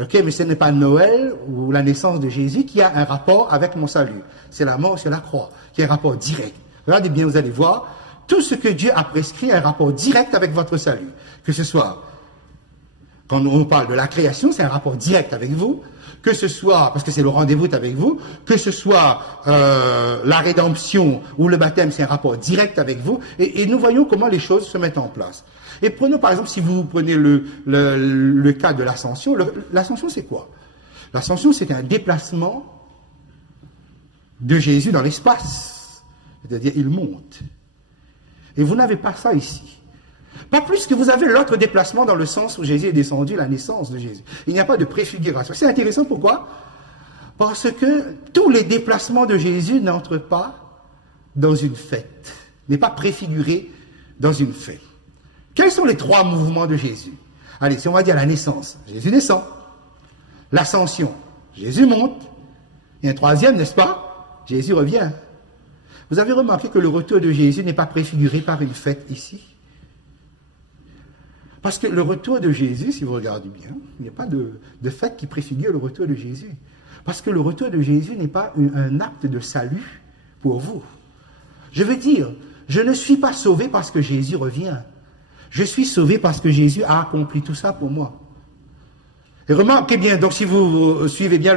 Ok, mais ce n'est pas Noël ou la naissance de Jésus qui a un rapport avec mon salut. C'est la mort sur la croix qui a un rapport direct. Regardez bien, vous allez voir, tout ce que Dieu a prescrit a un rapport direct avec votre salut. Que ce soit, quand on parle de la création, c'est un rapport direct avec vous. Que ce soit, parce que c'est le rendez-vous avec vous, que ce soit la rédemption ou le baptême, c'est un rapport direct avec vous. Et nous voyons comment les choses se mettent en place. Et prenons par exemple, si vous prenez le cas de l'ascension, l'ascension c'est quoi? L'ascension c'est un déplacement de Jésus dans l'espace. C'est-à-dire, il monte. Et vous n'avez pas ça ici. Pas plus que vous avez l'autre déplacement dans le sens où Jésus est descendu, la naissance de Jésus. Il n'y a pas de préfiguration. C'est intéressant, pourquoi? Parce que tous les déplacements de Jésus n'entrent pas dans une fête, n'est pas préfiguré dans une fête. Quels sont les 3 mouvements de Jésus? Allez, si on va dire la naissance, Jésus descend. L'ascension, Jésus monte. Et un troisième, n'est-ce pas? Jésus revient. Vous avez remarqué que le retour de Jésus n'est pas préfiguré par une fête ici? Parce que le retour de Jésus, si vous regardez bien, il n'y a pas de fête qui préfigure le retour de Jésus. Parce que le retour de Jésus n'est pas un acte de salut pour vous. Je veux dire, je ne suis pas sauvé parce que Jésus revient. Je suis sauvé parce que Jésus a accompli tout ça pour moi. Et remarquez bien, donc si vous suivez bien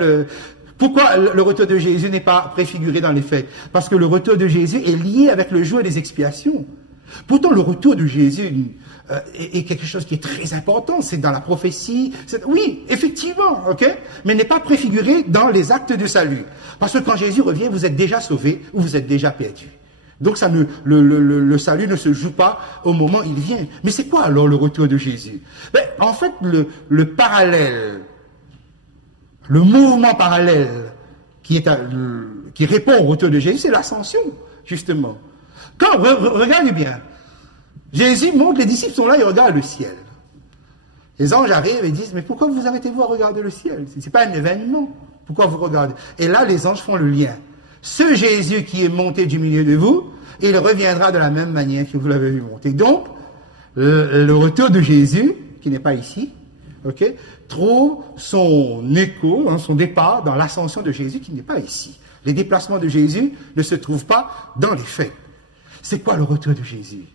pourquoi le retour de Jésus n'est pas préfiguré dans les fêtes? Parce que le retour de Jésus est lié avec le jour des expiations. Pourtant, le retour de Jésus est quelque chose qui est très important. C'est dans la prophétie. Oui, effectivement, ok, mais n'est pas préfiguré dans les actes de salut. Parce que quand Jésus revient, vous êtes déjà sauvé ou vous êtes déjà perdu. Donc le salut ne se joue pas au moment où il vient. Mais c'est quoi alors le retour de Jésus? Ben, en fait, le parallèle, le mouvement parallèle qui répond au retour de Jésus, c'est l'ascension, justement. Regardez bien, Jésus montre, les disciples sont là, ils regardent le ciel. Les anges arrivent et disent, mais pourquoi vous arrêtez-vous à regarder le ciel? Ce n'est pas un événement. Pourquoi vous regardez? Et là, les anges font le lien. Ce Jésus qui est monté du milieu de vous, il reviendra de la même manière que vous l'avez vu monter. Donc, le retour de Jésus, qui n'est pas ici, ok, trouve son écho, son départ dans l'ascension de Jésus qui n'est pas ici. Les déplacements de Jésus ne se trouvent pas dans les faits. C'est quoi le retour de Jésus?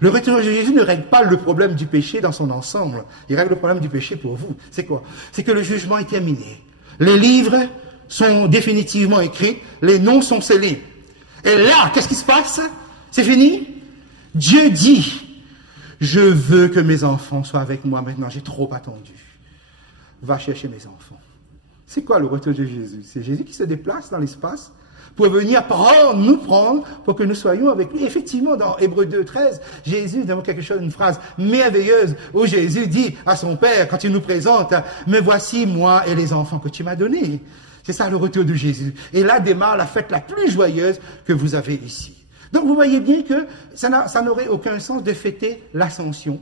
Le retour de Jésus ne règle pas le problème du péché dans son ensemble. Il règle le problème du péché pour vous. C'est quoi? C'est que le jugement est terminé. Les livres sont définitivement écrits, les noms sont scellés. Et là, qu'est-ce qui se passe? C'est fini? Dieu dit, je veux que mes enfants soient avec moi maintenant, j'ai trop attendu. Va chercher mes enfants. C'est quoi le retour de Jésus? C'est Jésus qui se déplace dans l'espace pour venir nous prendre, pour que nous soyons avec lui. Effectivement, dans Hébreux 2, 13, Jésus donne une phrase merveilleuse où Jésus dit à son Père, quand il nous présente, me voici moi et les enfants que tu m'as donnés. C'est ça le retour de Jésus. Et là démarre la fête la plus joyeuse que vous avez ici. Donc vous voyez bien que ça n'aurait aucun sens de fêter l'ascension,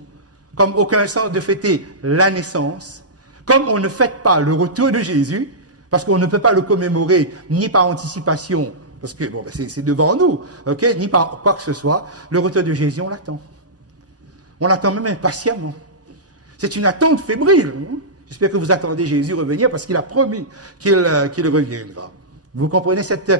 comme aucun sens de fêter la naissance, comme on ne fête pas le retour de Jésus, parce qu'on ne peut pas le commémorer ni par anticipation, parce que bon, c'est devant nous, ok, ni par quoi que ce soit. Le retour de Jésus, on l'attend. On l'attend même impatiemment. C'est une attente fébrile. J'espère que vous attendez Jésus revenir parce qu'il a promis qu'il reviendra. Vous comprenez cet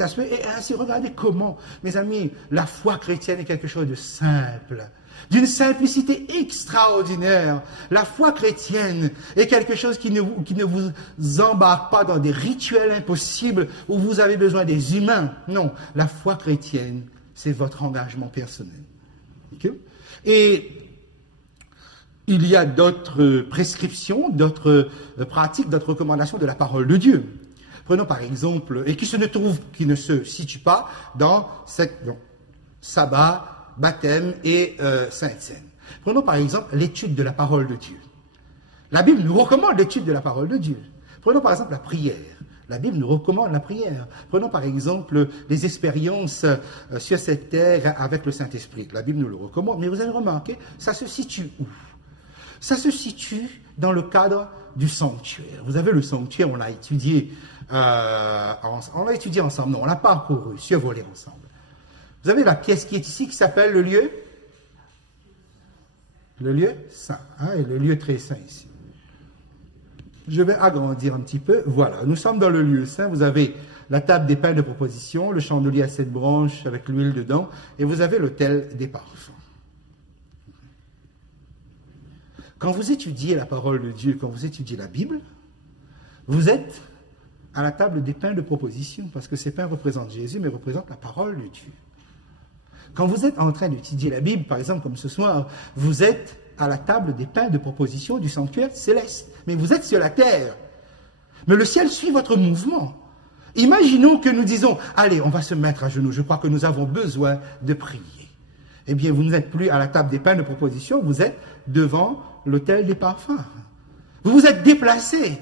aspect? Et ainsi, regardez comment, mes amis, la foi chrétienne est quelque chose de simple, d'une simplicité extraordinaire. La foi chrétienne est quelque chose qui ne vous embarque pas dans des rituels impossibles où vous avez besoin des humains. Non, la foi chrétienne, c'est votre engagement personnel. Okay? Et il y a d'autres prescriptions, d'autres pratiques, d'autres recommandations de la parole de Dieu. Prenons par exemple, et qui ne se situent pas dans sabbat, baptême et Sainte Seine. Prenons par exemple l'étude de la parole de Dieu. La Bible nous recommande l'étude de la parole de Dieu. Prenons par exemple la prière. La Bible nous recommande la prière. Prenons par exemple les expériences sur cette terre avec le Saint-Esprit. La Bible nous le recommande. Mais vous avez remarqué, ça se situe où? Ça se situe dans le cadre du sanctuaire. Vous avez le sanctuaire, on l'a étudié ensemble. Non, on l'a parcouru, survolé ensemble. Vous avez la pièce qui est ici, qui s'appelle le lieu saint, et le lieu très saint ici. Je vais agrandir un petit peu. Voilà, nous sommes dans le lieu saint. Vous avez la table des pains de proposition, le chandelier à 7 branches avec l'huile dedans, et vous avez l'autel des parfums. Quand vous étudiez la parole de Dieu, quand vous étudiez la Bible, vous êtes à la table des pains de proposition, parce que ces pains représentent Jésus, mais représentent la parole de Dieu. Quand vous êtes en train d'étudier la Bible, par exemple comme ce soir, vous êtes à la table des pains de proposition du sanctuaire céleste, mais vous êtes sur la terre. Mais le ciel suit votre mouvement. Imaginons que nous disons, allez, on va se mettre à genoux, je crois que nous avons besoin de prier. Eh bien, vous n'êtes plus à la table des pains de proposition, vous êtes devant l'autel des parfums. Vous vous êtes déplacé.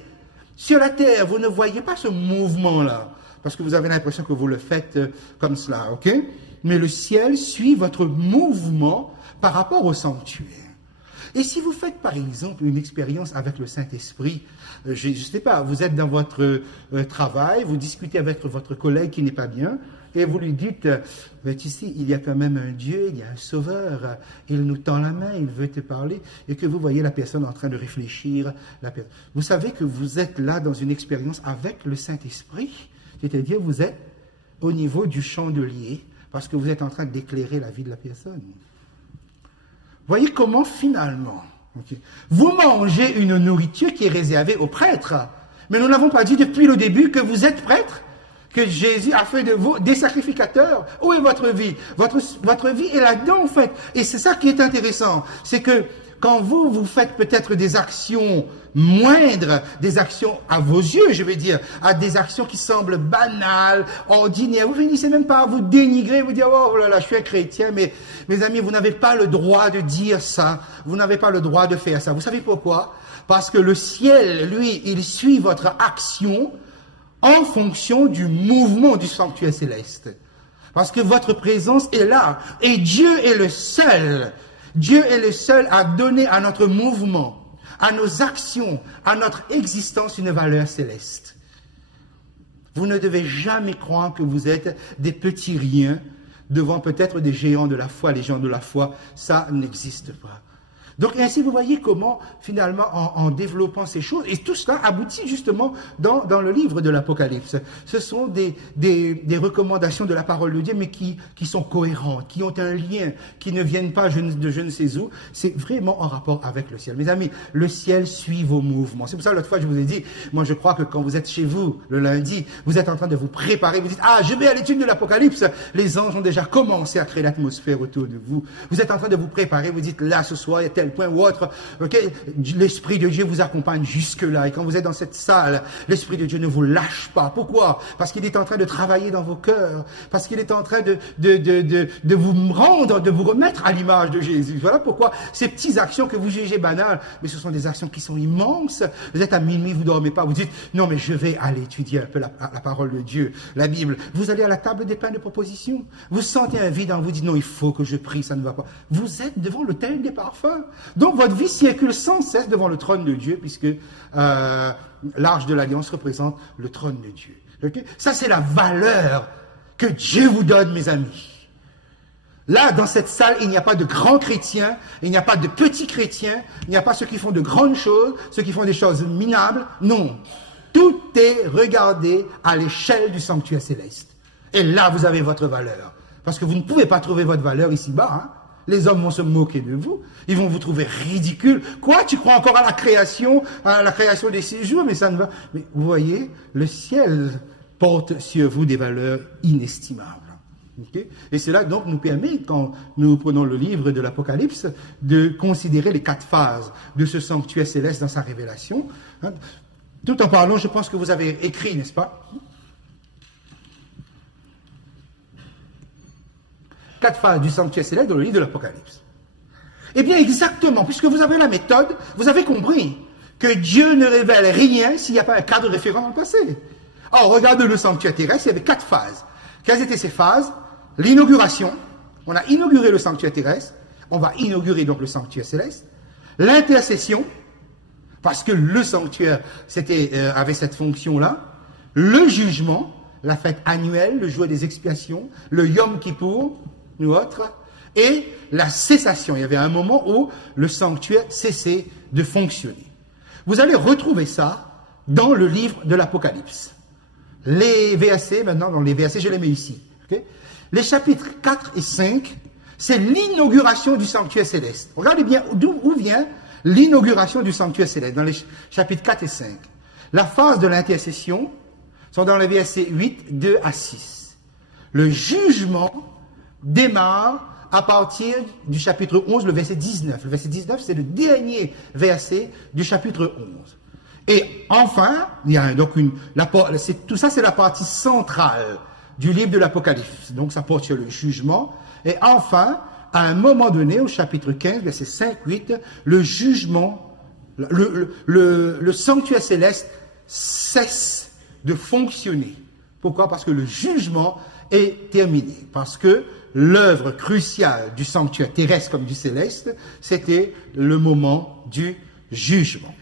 Sur la terre, vous ne voyez pas ce mouvement-là, parce que vous avez l'impression que vous le faites comme cela, ok? Mais le ciel suit votre mouvement par rapport au sanctuaire. Et si vous faites, par exemple, une expérience avec le Saint-Esprit, je ne sais pas, vous êtes dans votre travail, vous discutez avec votre collègue qui n'est pas bien, et vous lui dites, mais tu sais, il y a quand même un Dieu, il y a un Sauveur, il nous tend la main, il veut te parler, et que vous voyez la personne en train de réfléchir. Vous savez que vous êtes là dans une expérience avec le Saint-Esprit, c'est-à-dire vous êtes au niveau du chandelier, parce que vous êtes en train d'éclairer la vie de la personne. Voyez comment finalement, vous mangez une nourriture qui est réservée aux prêtres, mais nous n'avons pas dit depuis le début que vous êtes prêtre. que Jésus a fait de vous des sacrificateurs. Où est votre vie? Votre vie est là-dedans, en fait. Et c'est ça qui est intéressant. C'est que quand vous faites peut-être des actions moindres, des actions à vos yeux, je vais dire, à des actions qui semblent banales, ordinaires, vous finissez même pas à vous dénigrer, vous dire, oh là là, je suis un chrétien, mais mes amis, vous n'avez pas le droit de dire ça, vous n'avez pas le droit de faire ça. Vous savez pourquoi? Parce que le ciel, lui, il suit votre action en fonction du mouvement du sanctuaire céleste. Parce que votre présence est là, et Dieu est le seul à donner à notre mouvement, à nos actions, à notre existence une valeur céleste. Vous ne devez jamais croire que vous êtes des petits riens devant peut-être des géants de la foi. Les géants de la foi, ça n'existe pas. Donc ainsi, vous voyez comment, finalement, en développant ces choses, et tout cela aboutit justement dans le livre de l'Apocalypse. Ce sont des recommandations de la parole de Dieu, mais qui sont cohérentes, qui ont un lien, qui ne viennent pas de je ne sais où. C'est vraiment en rapport avec le ciel. Mes amis, le ciel suit vos mouvements. C'est pour ça, l'autre fois, je vous ai dit, moi je crois que quand vous êtes chez vous, le lundi, vous êtes en train de vous préparer, vous dites, ah, je vais à l'étude de l'Apocalypse. Les anges ont déjà commencé à créer l'atmosphère autour de vous. Vous êtes en train de vous préparer, vous dites, là, ce soir, il y a tel point ou autre, okay? L'Esprit de Dieu vous accompagne jusque-là. Et quand vous êtes dans cette salle, l'Esprit de Dieu ne vous lâche pas. Pourquoi? Parce qu'il est en train de travailler dans vos cœurs. Parce qu'il est en train de vous rendre, de vous remettre à l'image de Jésus. Voilà pourquoi ces petites actions que vous jugez banales, mais ce sont des actions qui sont immenses. Vous êtes à minuit, vous ne dormez pas, vous dites, non mais je vais aller étudier un peu la parole de Dieu, la Bible. Vous allez à la table des pains de proposition. Vous sentez un vide en vous, dites, non, il faut que je prie, ça ne va pas. Vous êtes devant l'autel des parfums. Donc votre vie circule sans cesse devant le trône de Dieu, puisque l'arche de l'alliance représente le trône de Dieu. Okay? Ça, c'est la valeur que Dieu vous donne, mes amis. Là, dans cette salle, il n'y a pas de grands chrétiens, il n'y a pas de petits chrétiens, il n'y a pas ceux qui font de grandes choses, ceux qui font des choses minables. Non. Tout est regardé à l'échelle du sanctuaire céleste. Et là, vous avez votre valeur. Parce que vous ne pouvez pas trouver votre valeur ici-bas, hein. Les hommes vont se moquer de vous. Ils vont vous trouver ridicule. Quoi? Tu crois encore à la création des 6 jours? Mais ça ne va. Mais vous voyez, le ciel porte sur vous des valeurs inestimables. Okay? Et cela donc nous permet, quand nous prenons le livre de l'Apocalypse, de considérer les 4 phases de ce sanctuaire céleste dans sa révélation. Hein? Tout en parlant, je pense que vous avez écrit, n'est-ce pas? 4 phases du sanctuaire céleste dans le livre de l'Apocalypse. Eh bien, exactement, puisque vous avez la méthode, vous avez compris que Dieu ne révèle rien s'il n'y a pas un cadre référent dans le passé. Or, regardez le sanctuaire terrestre, il y avait 4 phases. Quelles étaient ces phases? L'inauguration. On a inauguré le sanctuaire terrestre. On va inaugurer donc le sanctuaire céleste. L'intercession, parce que le sanctuaire avait cette fonction-là. Le jugement, la fête annuelle, le jour des expiations, le Yom Kippour, ou autre, et la cessation. Il y avait un moment où le sanctuaire cessait de fonctionner. Vous allez retrouver ça dans le livre de l'Apocalypse. Les versets, maintenant, dans les versets, je les mets ici. Okay? Les chapitres 4 et 5, c'est l'inauguration du sanctuaire céleste. Regardez bien d'où vient l'inauguration du sanctuaire céleste, dans les chapitres 4 et 5. La phase de l'intercession sont dans les versets 8, 2 à 6. Le jugement démarre à partir du chapitre 11, le verset 19. Le verset 19, c'est le dernier verset du chapitre 11. Et enfin, il y a donc tout ça, c'est la partie centrale du livre de l'Apocalypse. Donc, ça porte sur le jugement. Et enfin, à un moment donné, au chapitre 15, verset 5, 8, le jugement, le sanctuaire céleste cesse de fonctionner. Pourquoi? Parce que le jugement est terminé. Parce que l'œuvre cruciale du sanctuaire terrestre comme du céleste, c'était le moment du jugement.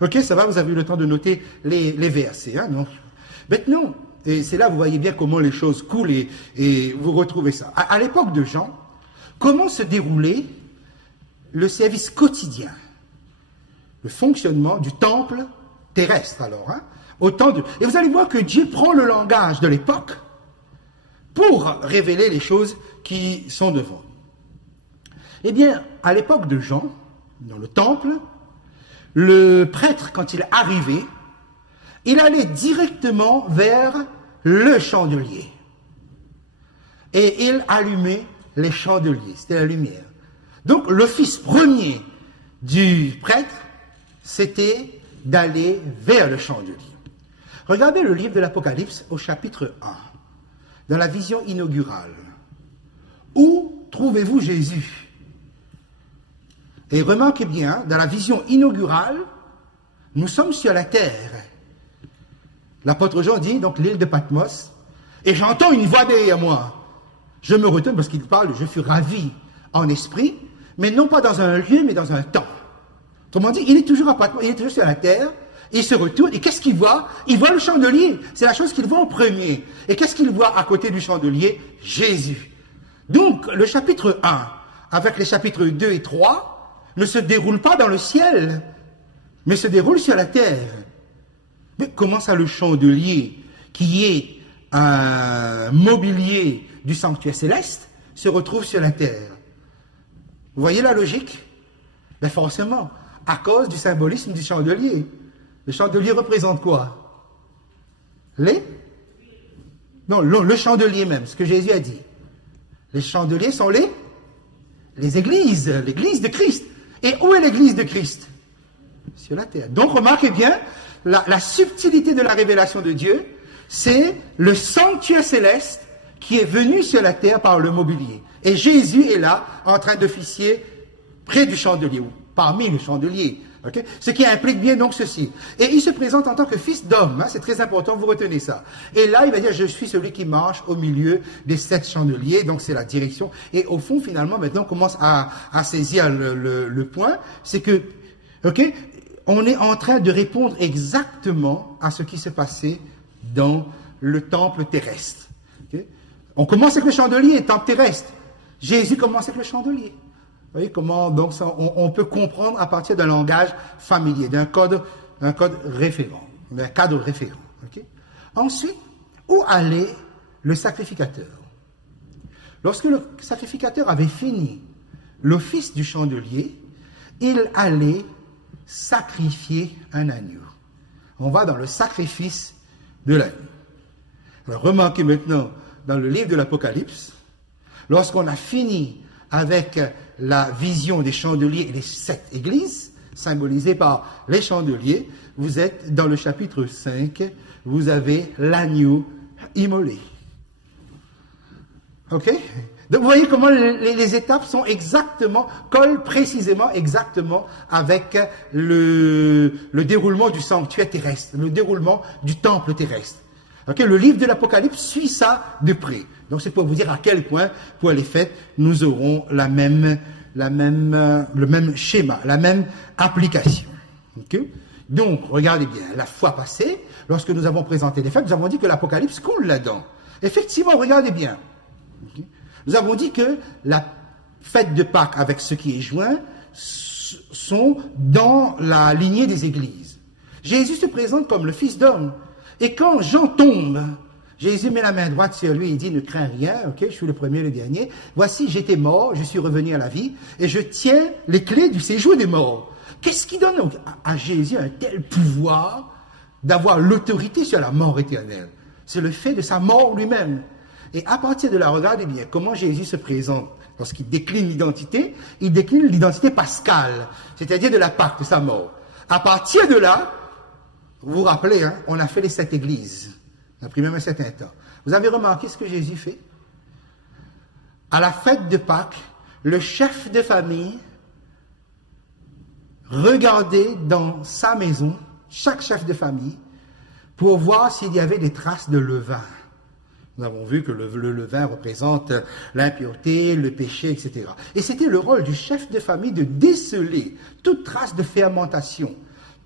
Ok, ça va, vous avez eu le temps de noter les versets. Hein, non? Maintenant, et c'est là vous voyez bien comment les choses coulent et vous retrouvez ça. À l'époque de Jean, comment se déroulait le service quotidien, le fonctionnement du temple terrestre alors, hein, et vous allez voir que Dieu prend le langage de l'époque pour révéler les choses qui sont devant. Eh bien, à l'époque de Jean, dans le temple, le prêtre, quand il arrivait, il allait directement vers le chandelier. Et il allumait les chandeliers, c'était la lumière. Donc l'office premier du prêtre, c'était d'aller vers le chandelier. Regardez le livre de l'Apocalypse au chapitre 1, dans la vision inaugurale. Où trouvez-vous Jésus? Et remarquez bien, dans la vision inaugurale, nous sommes sur la terre. L'apôtre Jean dit, donc l'île de Patmos, et j'entends une voix derrière moi. Je me retourne parce qu'il parle, je fus ravi en esprit, mais non pas dans un lieu, mais dans un temps. Autrement dit, il est toujours à Patmos, il est toujours sur la terre, il se retourne, et qu'est-ce qu'il voit? Il voit le chandelier. C'est la chose qu'il voit en premier. Et qu'est-ce qu'il voit à côté du chandelier? Jésus. Donc, le chapitre 1, avec les chapitres 2 et 3, ne se déroule pas dans le ciel, mais se déroule sur la terre. Mais comment ça, le chandelier, qui est un mobilier du sanctuaire céleste, se retrouve sur la terre? Vous voyez la logique? Ben forcément, à cause du symbolisme du chandelier. Le chandelier représente quoi? Non, le chandelier même, ce que Jésus a dit. Les chandeliers sont les églises, l'église de Christ. Et où est l'église de Christ? Sur la terre. Donc remarquez bien, la subtilité de la révélation de Dieu, c'est le sanctuaire céleste qui est venu sur la terre par le mobilier. Et Jésus est là, en train d'officier près du chandelier, ou parmi le chandelier. Okay? Ce qui implique bien donc ceci. Et il se présente en tant que fils d'homme, hein, c'est très important, vous retenez ça. Et là, il va dire, je suis celui qui marche au milieu des 7 chandeliers, donc c'est la direction. Et au fond, finalement, maintenant, on commence à saisir le point, c'est que, ok, on est en train de répondre exactement à ce qui se passait dans le temple terrestre. Okay? On commence avec le chandelier, le temple terrestre. Jésus commence avec le chandelier. Vous voyez comment donc ça, on peut comprendre à partir d'un langage familier, d'un code référent, d'un cadre référent. Okay? Ensuite, où allait le sacrificateur? Lorsque le sacrificateur avait fini l'office du chandelier, il allait sacrifier un agneau. On va dans le sacrifice de l'agneau. Alors, remarquez maintenant dans le livre de l'Apocalypse, lorsqu'on a fini avec la vision des chandeliers et les 7 églises, symbolisées par les chandeliers, vous êtes dans le chapitre 5, vous avez l'agneau immolé. Ok? Donc vous voyez comment les étapes sont exactement, collent précisément exactement avec le déroulement du sanctuaire terrestre, le déroulement du temple terrestre. Okay, le livre de l'Apocalypse suit ça de près. Donc c'est pour vous dire à quel point, pour les fêtes, nous aurons le même schéma, la même application. Okay? Donc, regardez bien, la fois passée, lorsque nous avons présenté les fêtes, nous avons dit que l'Apocalypse coule là-dedans. Effectivement, regardez bien. Okay? Nous avons dit que la fête de Pâques avec ce qui est joint sont dans la lignée des églises. Jésus se présente comme le Fils d'homme. Et quand Jean tombe, Jésus met la main droite sur lui et dit, ne crains rien, ok, je suis le premier et le dernier. Voici, j'étais mort, je suis revenu à la vie, et je tiens les clés du séjour des morts. Qu'est-ce qui donne à Jésus un tel pouvoir d'avoir l'autorité sur la mort éternelle? C'est le fait de sa mort lui-même. Et à partir de là, regardez bien comment Jésus se présente. Lorsqu'il décline l'identité, il décline l'identité pascale, c'est-à-dire de la Pâque, de sa mort. À partir de là, vous vous rappelez, hein, on a fait les 7 églises. On a pris même un certain temps. Vous avez remarqué ce que Jésus fait? À la fête de Pâques, le chef de famille regardait dans sa maison, chaque chef de famille, pour voir s'il y avait des traces de levain. Nous avons vu que le levain représente l'impureté, le péché, etc. Et c'était le rôle du chef de famille de déceler toute trace de fermentation,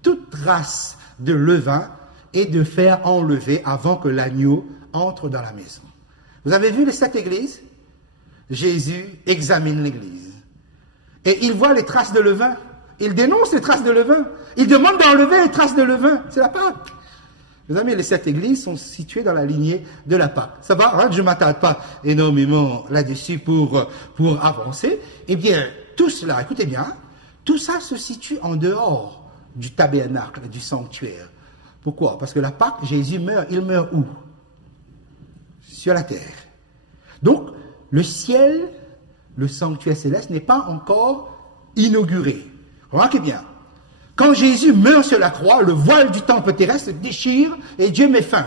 toute trace de levain et de faire enlever avant que l'agneau entre dans la maison. Vous avez vu les 7 églises? Jésus examine l'église. Et il voit les traces de levain. Il dénonce les traces de levain. Il demande d'enlever les traces de levain. C'est la Pâque. Mes amis, les 7 églises sont situées dans la lignée de la Pâque. Ça va, hein? Je ne m'attarde pas énormément là-dessus pour avancer. Eh bien, tout cela, écoutez bien, tout ça se situe en dehors du tabernacle, du sanctuaire. Pourquoi? Parce que la Pâque, Jésus meurt. Il meurt où? sur la terre. Donc, le ciel, le sanctuaire céleste, n'est pas encore inauguré. Remarquez bien, quand Jésus meurt sur la croix, le voile du temple terrestre se déchire et Dieu met fin.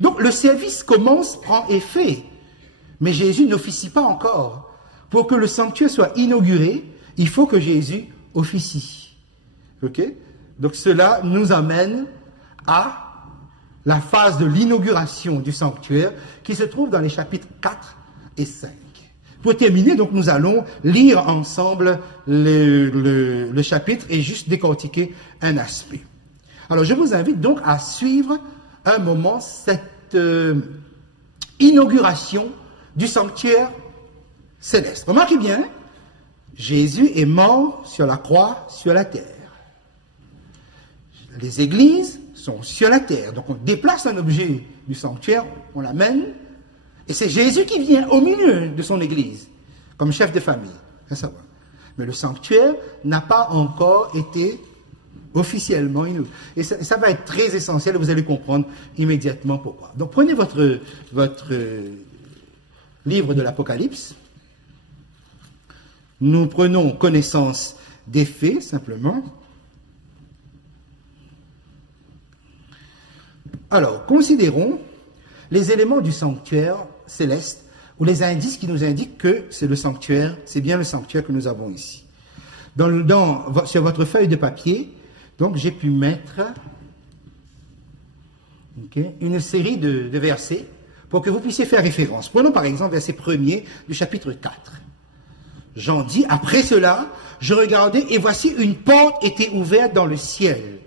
Donc, le service commence, prend effet, mais Jésus n'officie pas encore. Pour que le sanctuaire soit inauguré, il faut que Jésus officie. Ok? Donc, cela nous amène à la phase de l'inauguration du sanctuaire qui se trouve dans les chapitres 4 et 5. Pour terminer, donc, nous allons lire ensemble le chapitre et juste décortiquer un aspect. Alors, je vous invite donc à suivre un moment cette inauguration du sanctuaire céleste. Remarquez bien, Jésus est mort sur la croix, sur la terre. Les églises sont sur la terre. Donc on déplace un objet du sanctuaire, on l'amène, et c'est Jésus qui vient au milieu de son église, comme chef de famille. Mais le sanctuaire n'a pas encore été officiellement inauguré. Et ça va être très essentiel, vous allez comprendre immédiatement pourquoi. Donc prenez votre livre de l'Apocalypse. Nous prenons connaissance des faits, simplement. Alors, considérons les éléments du sanctuaire céleste, ou les indices qui nous indiquent que c'est le sanctuaire, c'est bien le sanctuaire que nous avons ici. Sur votre feuille de papier, donc j'ai pu mettre une série de versets pour que vous puissiez faire référence. Prenons par exemple verset 1er du chapitre 4. Jean dit, après cela, je regardais et voici une porte était ouverte dans le ciel.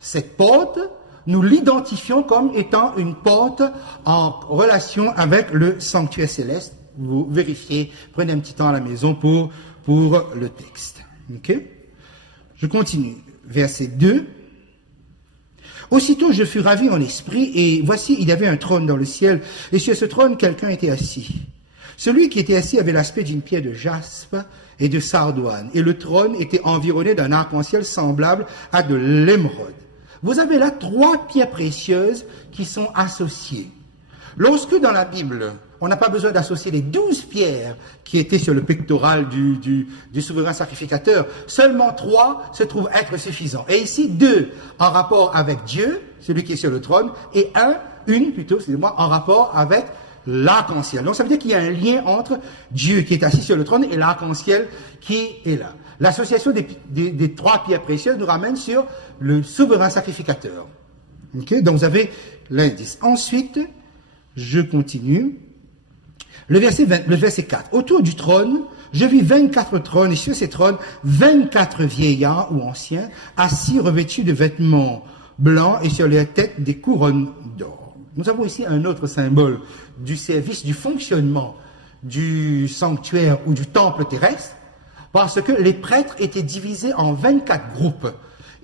Cette porte, nous l'identifions comme étant une porte en relation avec le sanctuaire céleste. Vous vérifiez, prenez un petit temps à la maison pour le texte. Okay? Je continue. Verset 2. Aussitôt je fus ravi en esprit, et voici, il y avait un trône dans le ciel, et sur ce trône, quelqu'un était assis. Celui qui était assis avait l'aspect d'une pierre de jaspe et de sardoine, et le trône était environné d'un arc-en-ciel semblable à de l'émeraude. Vous avez là 3 pierres précieuses qui sont associées. Lorsque dans la Bible, on n'a pas besoin d'associer les 12 pierres qui étaient sur le pectoral du souverain sacrificateur, seulement 3 se trouvent être suffisants. Et ici, 2 en rapport avec Dieu, celui qui est sur le trône, et une en rapport avec l'arc-en-ciel. Donc ça veut dire qu'il y a un lien entre Dieu qui est assis sur le trône et l'arc-en-ciel qui est là. L'association des 3 pierres précieuses nous ramène sur le souverain sacrificateur. Okay? Donc vous avez l'indice. Ensuite, je continue. Le verset 4. Autour du trône, je vis 24 trônes, et sur ces trônes, 24 vieillards ou anciens, assis revêtus de vêtements blancs et sur leurs têtes des couronnes d'or. Nous avons ici un autre symbole du service, du fonctionnement du sanctuaire ou du temple terrestre, parce que les prêtres étaient divisés en 24 groupes.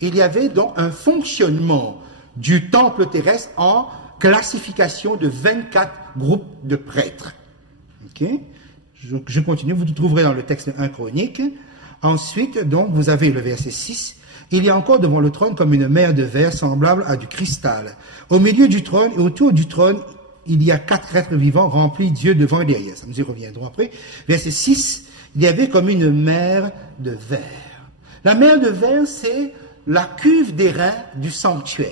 Il y avait donc un fonctionnement du temple terrestre en classification de 24 groupes de prêtres. Okay? Je continue, vous trouverez dans le texte 1 Chronique. Ensuite, donc, vous avez le verset 6. Il y a encore devant le trône comme une mer de verre semblable à du cristal. Au milieu du trône et autour du trône, il y a 4 êtres vivants remplis d'yeux devant et derrière. Ça nous y reviendrons après. Verset 6, il y avait comme une mer de verre. La mer de verre, c'est la cuve d'airain du sanctuaire.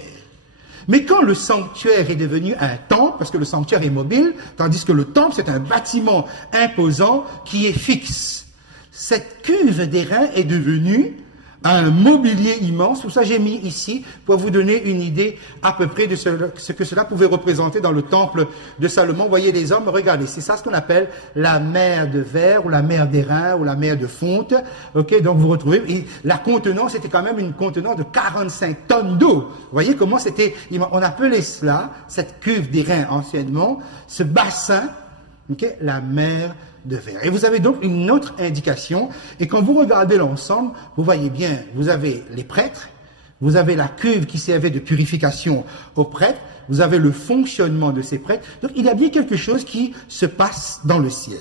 Mais quand le sanctuaire est devenu un temple, parce que le sanctuaire est mobile, tandis que le temple, c'est un bâtiment imposant qui est fixe. Cette cuve d'airain est devenue un mobilier immense. Tout ça, j'ai mis ici pour vous donner une idée à peu près de ce que cela pouvait représenter dans le temple de Salomon. Vous voyez les hommes, regardez, c'est ça ce qu'on appelle la mer de verre ou la mer d'airain ou la mer de fonte. Ok, donc vous retrouvez, et la contenance, c'était quand même une contenance de 45 tonnes d'eau. Vous voyez comment c'était, on appelait cela, cette cuve d'airain anciennement, ce bassin, ok, la mer de verre. Et vous avez donc une autre indication, et quand vous regardez l'ensemble, vous voyez bien, vous avez les prêtres, vous avez la cuve qui servait de purification aux prêtres, vous avez le fonctionnement de ces prêtres, donc il y a bien quelque chose qui se passe dans le ciel.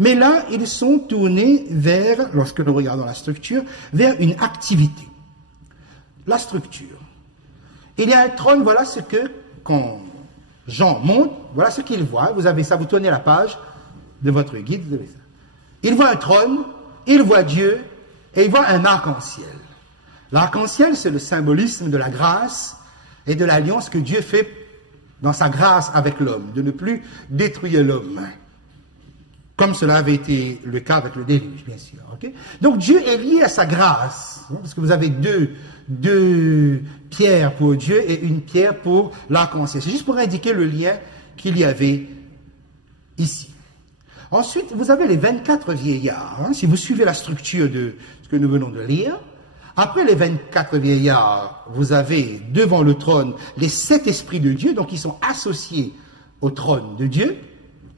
Mais là, ils sont tournés vers, lorsque nous regardons la structure, vers une activité. La structure. Il y a un trône, voilà ce que, quand Jean monte, voilà ce qu'il voit. Vous avez ça, vous tournez la page de votre guide, vous avez ça. Il voit un trône, il voit Dieu, et il voit un arc-en-ciel. L'arc-en-ciel, c'est le symbolisme de la grâce et de l'alliance que Dieu fait dans sa grâce avec l'homme, de ne plus détruire l'homme. Comme cela avait été le cas avec le déluge, bien sûr. Okay? Donc Dieu est lié à sa grâce, parce que vous avez deux pierres pour Dieu et une pierre pour l'arc-en-ciel. C'est juste pour indiquer le lien qu'il y avait ici. Ensuite, vous avez les 24 vieillards. Si vous suivez la structure de ce que nous venons de lire, après les 24 vieillards, vous avez devant le trône les 7 esprits de Dieu, donc ils sont associés au trône de Dieu.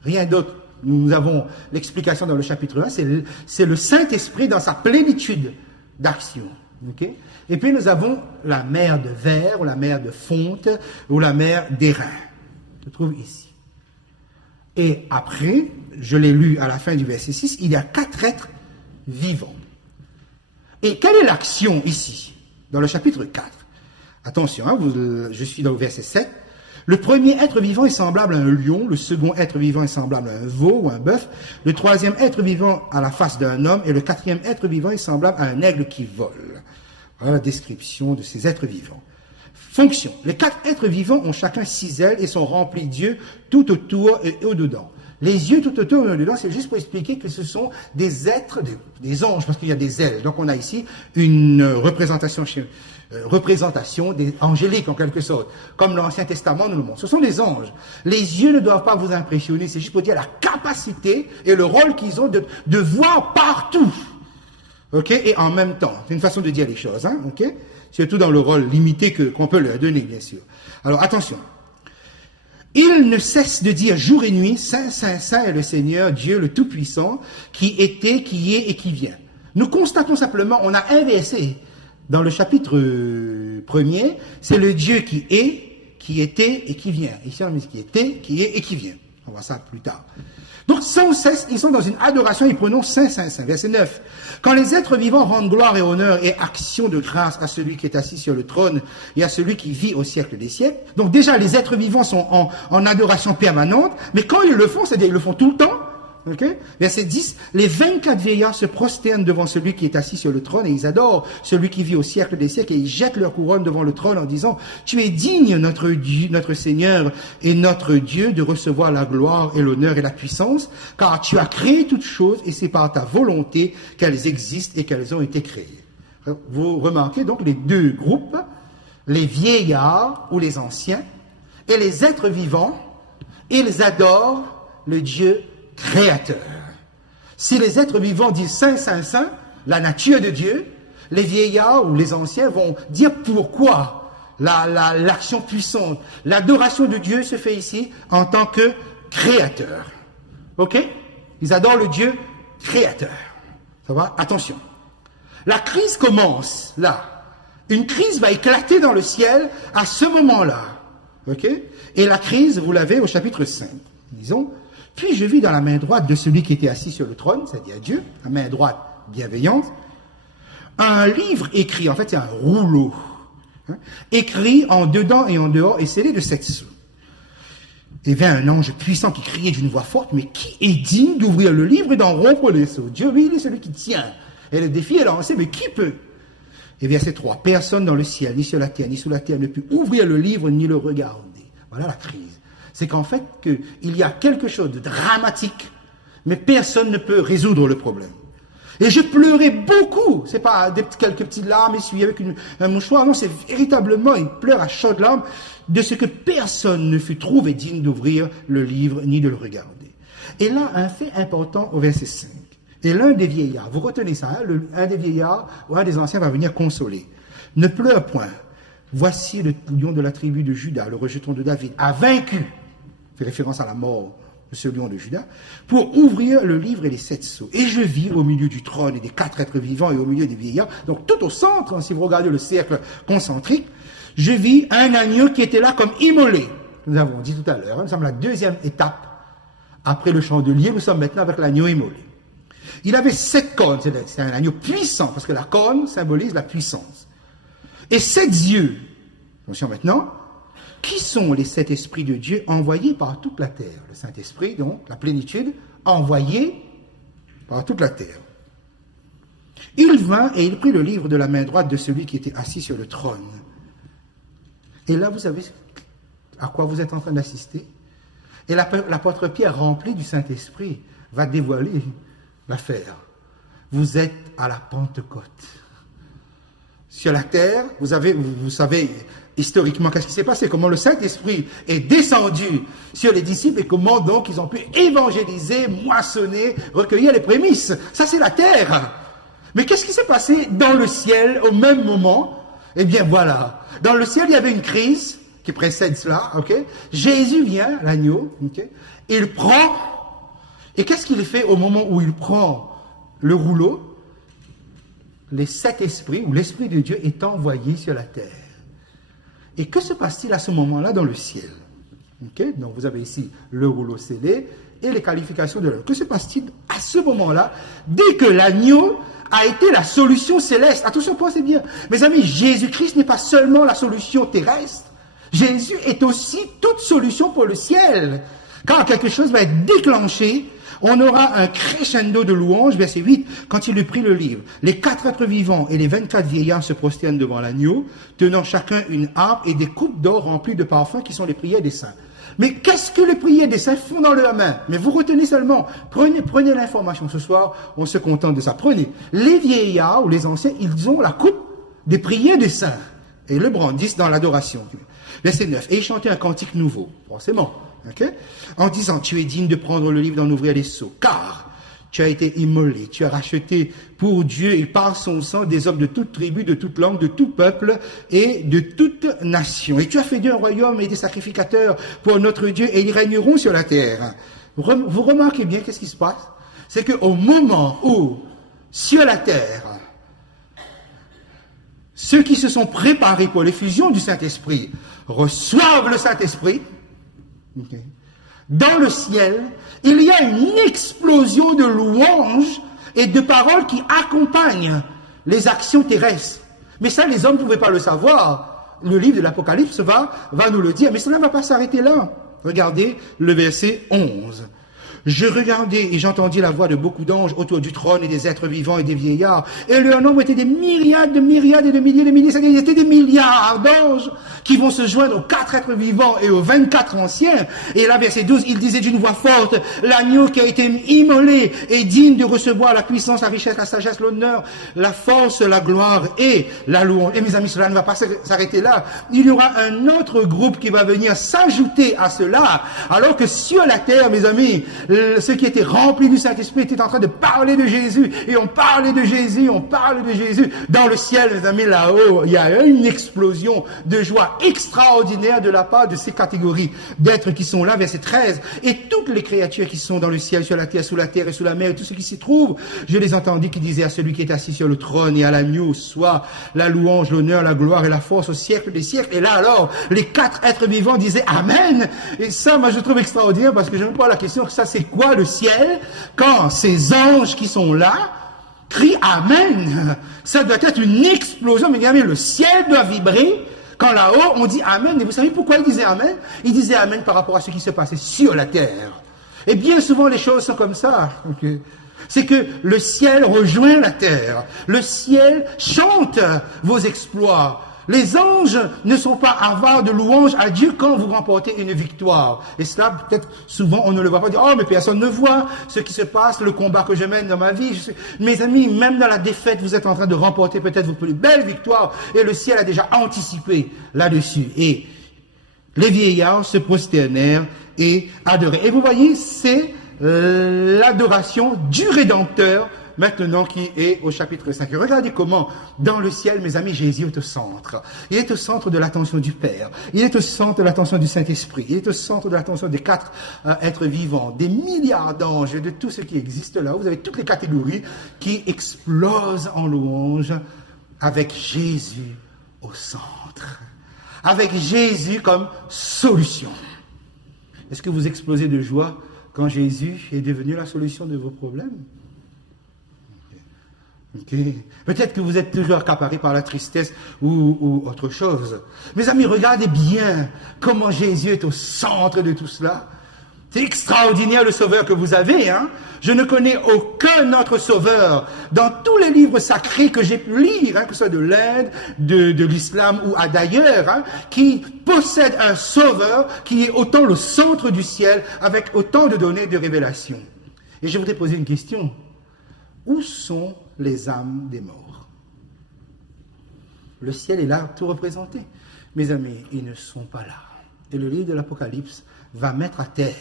Rien d'autre. Nous avons l'explication dans le chapitre 1, c'est le Saint-Esprit dans sa plénitude d'action. Okay? Et puis nous avons la mer de verre, ou la mer de fonte, ou la mer d'airain. Se trouve ici. Et après, je l'ai lu à la fin du verset 6, il y a 4 êtres vivants. Et quelle est l'action ici, dans le chapitre 4? Attention, je suis dans le verset 7. Le premier être vivant est semblable à un lion, le second être vivant est semblable à un veau ou un bœuf, le troisième être vivant à la face d'un homme, et le quatrième être vivant est semblable à un aigle qui vole. Voilà la description de ces êtres vivants. Fonction. Les 4 êtres vivants ont chacun 6 ailes et sont remplis d'yeux tout autour et au-dedans. Les yeux tout autour et au-dedans, c'est juste pour expliquer que ce sont des êtres, des anges, parce qu'il y a des ailes. Donc on a ici une représentation des angéliques en quelque sorte, comme l'Ancien Testament nous le montre. Ce sont des anges. Les yeux ne doivent pas vous impressionner, c'est juste pour dire la capacité et le rôle qu'ils ont de voir partout. Ok, et en même temps, c'est une façon de dire les choses, ok, surtout dans le rôle limité qu'on peut leur donner, bien sûr. Alors attention, il ne cesse de dire jour et nuit, Saint, Saint, Saint est le Seigneur, Dieu le Tout-Puissant, qui était, qui est et qui vient. Nous constatons simplement, on a inversé dans le chapitre 1er, c'est le Dieu qui est, qui était et qui vient. Ici on dit qui était, qui est et qui vient. On va voir ça plus tard. Donc, sans cesse, ils sont dans une adoration, ils prononcent Saint, Saint, Saint. Verset 9. Quand les êtres vivants rendent gloire et honneur et action de grâce à celui qui est assis sur le trône et à celui qui vit au siècle des siècles. Donc, déjà, les êtres vivants sont en adoration permanente, mais quand ils le font, c'est-à-dire ils le font tout le temps. Okay? Verset 10. Les 24 vieillards se prosternent devant celui qui est assis sur le trône et ils adorent celui qui vit au siècle des siècles et ils jettent leur couronne devant le trône en disant « Tu es digne, notre Dieu, notre Seigneur et notre Dieu, de recevoir la gloire et l'honneur et la puissance, car tu as créé toutes choses et c'est par ta volonté qu'elles existent et qu'elles ont été créées. » Vous remarquez donc les deux groupes, les vieillards ou les anciens et les êtres vivants, ils adorent le Dieu créateur. Si les êtres vivants disent Saint, Saint, Saint, la nature de Dieu, les vieillards ou les anciens vont dire pourquoi l'action puissante, l'adoration de Dieu se fait ici en tant que créateur. Ok? Ils adorent le Dieu créateur. Ça va? Attention. La crise commence là. Une crise va éclater dans le ciel à ce moment-là. Ok? Et la crise, vous l'avez au chapitre 5. Disons, puis je vis dans la main droite de celui qui était assis sur le trône, c'est-à-dire Dieu, la main droite bienveillante, un livre écrit, en fait c'est un rouleau, écrit en dedans et en dehors et scellé de 7 sceaux. Et vint un ange puissant qui criait d'une voix forte, mais qui est digne d'ouvrir le livre et d'en rompre les sceaux? Dieu, lui, il est celui qui tient. Et le défi est lancé, mais qui peut? Et verset 3, personne dans le ciel, ni sur la terre, ni sous la terre ne put ouvrir le livre ni le regarder. Voilà la crise. C'est qu'en fait, il y a quelque chose de dramatique, mais personne ne peut résoudre le problème. Et je pleurais beaucoup. C'est pas quelques petites larmes essuyées avec un mouchoir. Non, c'est véritablement, il pleure à chaudes larmes de ce que personne ne fut trouvé digne d'ouvrir le livre ni de le regarder. Et là, un fait important au verset 5. Et l'un des vieillards, vous retenez ça, un des vieillards ou un des anciens va venir consoler. Ne pleure point. Voici le lion de la tribu de Juda, le rejeton de David, a vaincu. Fait référence à la mort de ce lion de Juda, pour ouvrir le livre et les 7 sceaux. Et je vis au milieu du trône et des 4 êtres vivants et au milieu des vieillards, donc tout au centre, si vous regardez le cercle concentrique, je vis un agneau qui était là comme immolé. Nous avons dit tout à l'heure, nous sommes à la deuxième étape. Après le chandelier, nous sommes maintenant avec l'agneau immolé. Il avait 7 cornes, c'est un agneau puissant, parce que la corne symbolise la puissance. Et 7 yeux, attention maintenant, Qui sont les 7 esprits de Dieu envoyés par toute la terre? Le Saint-Esprit, donc, la plénitude, envoyé par toute la terre. Il vint et il prit le livre de la main droite de celui qui était assis sur le trône. Et là, vous savez à quoi vous êtes en train d'assister? Et l'apôtre Pierre, rempli du Saint-Esprit, va dévoiler l'affaire. Vous êtes à la Pentecôte. Sur la terre, vous savez historiquement qu'est-ce qui s'est passé, comment le Saint-Esprit est descendu sur les disciples et comment donc ils ont pu évangéliser, moissonner, recueillir les prémices. Ça, c'est la terre. Mais qu'est-ce qui s'est passé dans le ciel au même moment? Eh bien, voilà. Dans le ciel, il y avait une crise qui précède cela, ok? Jésus vient, l'agneau, ok? Il prend, et qu'est-ce qu'il fait au moment où il prend le rouleau? Les 7 esprits, ou l'Esprit de Dieu est envoyé sur la terre. Et que se passe-t-il à ce moment-là dans le ciel? Okay? Donc vous avez ici le rouleau scellé et les qualifications de l'homme. Que se passe-t-il à ce moment-là, dès que l'agneau a été la solution céleste? Attention, pensez bien. Mes amis, Jésus-Christ n'est pas seulement la solution terrestre. Jésus est aussi toute solution pour le ciel. Quand quelque chose va être déclenché, on aura un crescendo de louanges, verset 8, quand il eut pris le livre. Les 4 êtres vivants et les 24 vieillards se prosternent devant l'agneau, tenant chacun une harpe et des coupes d'or remplies de parfums qui sont les prières des saints. Mais qu'est-ce que les prières des saints font dans leur main? Mais vous retenez seulement, prenez l'information ce soir, on se contente de ça. Prenez. Les vieillards ou les anciens, ils ont la coupe des prières des saints et le brandissent dans l'adoration. Verset 9, et ils chantaient un cantique nouveau, forcément. Okay? En disant, tu es digne de prendre le livre, d'en ouvrir les sceaux, car tu as été immolé, tu as racheté pour Dieu et par son sang des hommes de toute tribu, de toute langue, de tout peuple et de toute nation. Et tu as fait d'eux un royaume et des sacrificateurs pour notre Dieu et ils régneront sur la terre. Vous remarquez bien qu'est-ce qui se passe? C'est qu'au moment où, sur la terre, ceux qui se sont préparés pour l'effusion du Saint-Esprit reçoivent le Saint-Esprit, okay. Dans le ciel, il y a une explosion de louanges et de paroles qui accompagnent les actions terrestres. Mais ça, les hommes ne pouvaient pas le savoir. Le livre de l'Apocalypse va nous le dire, mais cela ne va pas s'arrêter là. Regardez le verset 11. Je regardais et j'entendis la voix de beaucoup d'anges autour du trône et des êtres vivants et des vieillards. Et leur nombre était des myriades et de milliers. C'est-à-dire, il y était des milliards d'anges qui vont se joindre aux 4 êtres vivants et aux 24 anciens. Et là, verset 12, il disait d'une voix forte, l'agneau qui a été immolé est digne de recevoir la puissance, la richesse, la sagesse, l'honneur, la force, la gloire et la louange. Et mes amis, cela ne va pas s'arrêter là. Il y aura un autre groupe qui va venir s'ajouter à cela. Alors que sur la terre, mes amis, ceux qui étaient remplis du Saint-Esprit étaient en train de parler de Jésus. Et on parlait de Jésus, on parle de Jésus. Dans le ciel, mes amis, là-haut, il y a une explosion de joie extraordinaire de la part de ces catégories d'êtres qui sont là, verset 13. Et toutes les créatures qui sont dans le ciel, sur la terre et sous la mer, et tout ce qui s'y trouve, je les entendis qui disaient à celui qui est assis sur le trône et à l'agneau, soit la louange, l'honneur, la gloire et la force au siècle des siècles. Et là, alors, les 4 êtres vivants disaient Amen. Et ça, moi, je trouve extraordinaire parce que je me pose la question, ça, c'est quoi le ciel quand ces anges qui sont là crient Amen? Ça doit être une explosion, mais regardez, le ciel doit vibrer quand là-haut on dit Amen. Et vous savez pourquoi ils disaient Amen? Ils disaient Amen par rapport à ce qui se passait sur la terre. Et bien souvent les choses sont comme ça. Okay. C'est que le ciel rejoint la terre. Le ciel chante vos exploits. Les anges ne sont pas avares de louanges à Dieu quand vous remportez une victoire. Et cela, peut-être, souvent, on ne le voit pas dire, oh, mais personne ne voit ce qui se passe, le combat que je mène dans ma vie. Mes amis, même dans la défaite, vous êtes en train de remporter peut-être vos plus belles victoires. Et le ciel a déjà anticipé là-dessus. Et les vieillards se prosternèrent et adoraient. Et vous voyez, c'est l'adoration du Rédempteur maintenant qui est au chapitre 5. Et regardez comment, dans le ciel, mes amis, Jésus est au centre. Il est au centre de l'attention du Père. Il est au centre de l'attention du Saint-Esprit. Il est au centre de l'attention des 4 êtres vivants, des milliards d'anges, de tout ce qui existe là. Vous avez toutes les catégories qui explosent en louange avec Jésus au centre. Avec Jésus comme solution. Est-ce que vous explosez de joie quand Jésus est devenu la solution de vos problèmes? Ok. Peut-être que vous êtes toujours accaparé par la tristesse ou autre chose. Mes amis, regardez bien comment Jésus est au centre de tout cela. C'est extraordinaire le sauveur que vous avez. Hein? Je ne connais aucun autre sauveur dans tous les livres sacrés que j'ai pu lire, que ce soit de l'Inde, de l'islam ou d'ailleurs, qui possède un sauveur qui est autant le centre du ciel avec autant de données de révélation. Et je voudrais poser une question. Où sont les âmes des morts? Le ciel est là, tout représenté. Mes amis, ils ne sont pas là. Et le livre de l'Apocalypse va mettre à terre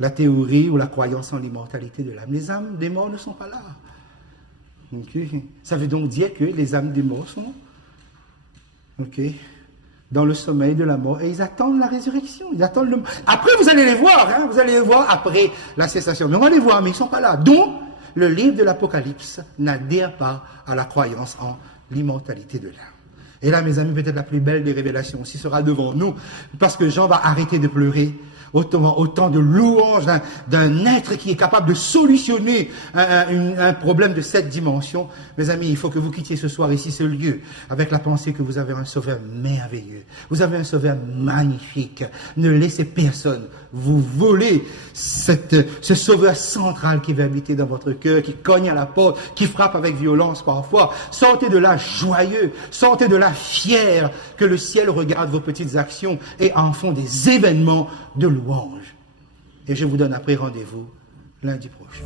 la théorie ou la croyance en l'immortalité de l'âme. Les âmes des morts ne sont pas là. Okay. Ça veut donc dire que les âmes des morts sont dans le sommeil de la mort et ils attendent la résurrection. Ils attendent Après, vous allez les voir. Vous allez les voir après la cessation. Mais on va les voir, mais ils ne sont pas là. Donc, le livre de l'Apocalypse n'adhère pas à la croyance en l'immortalité de l'âme. Et là, mes amis, peut-être la plus belle des révélations aussi sera devant nous, parce que Jean va arrêter de pleurer. Autant de louanges d'un être qui est capable de solutionner un problème de cette dimension. Mes amis, il faut que vous quittiez ce soir ici ce lieu avec la pensée que vous avez un sauveur merveilleux. Vous avez un sauveur magnifique. Ne laissez personne vous voler ce sauveur central qui va habiter dans votre cœur, qui cogne à la porte, qui frappe avec violence parfois. Sortez de là joyeux, sortez de là fiers que le ciel regarde vos petites actions et en font des événements de louange. Et je vous donne après rendez-vous lundi prochain.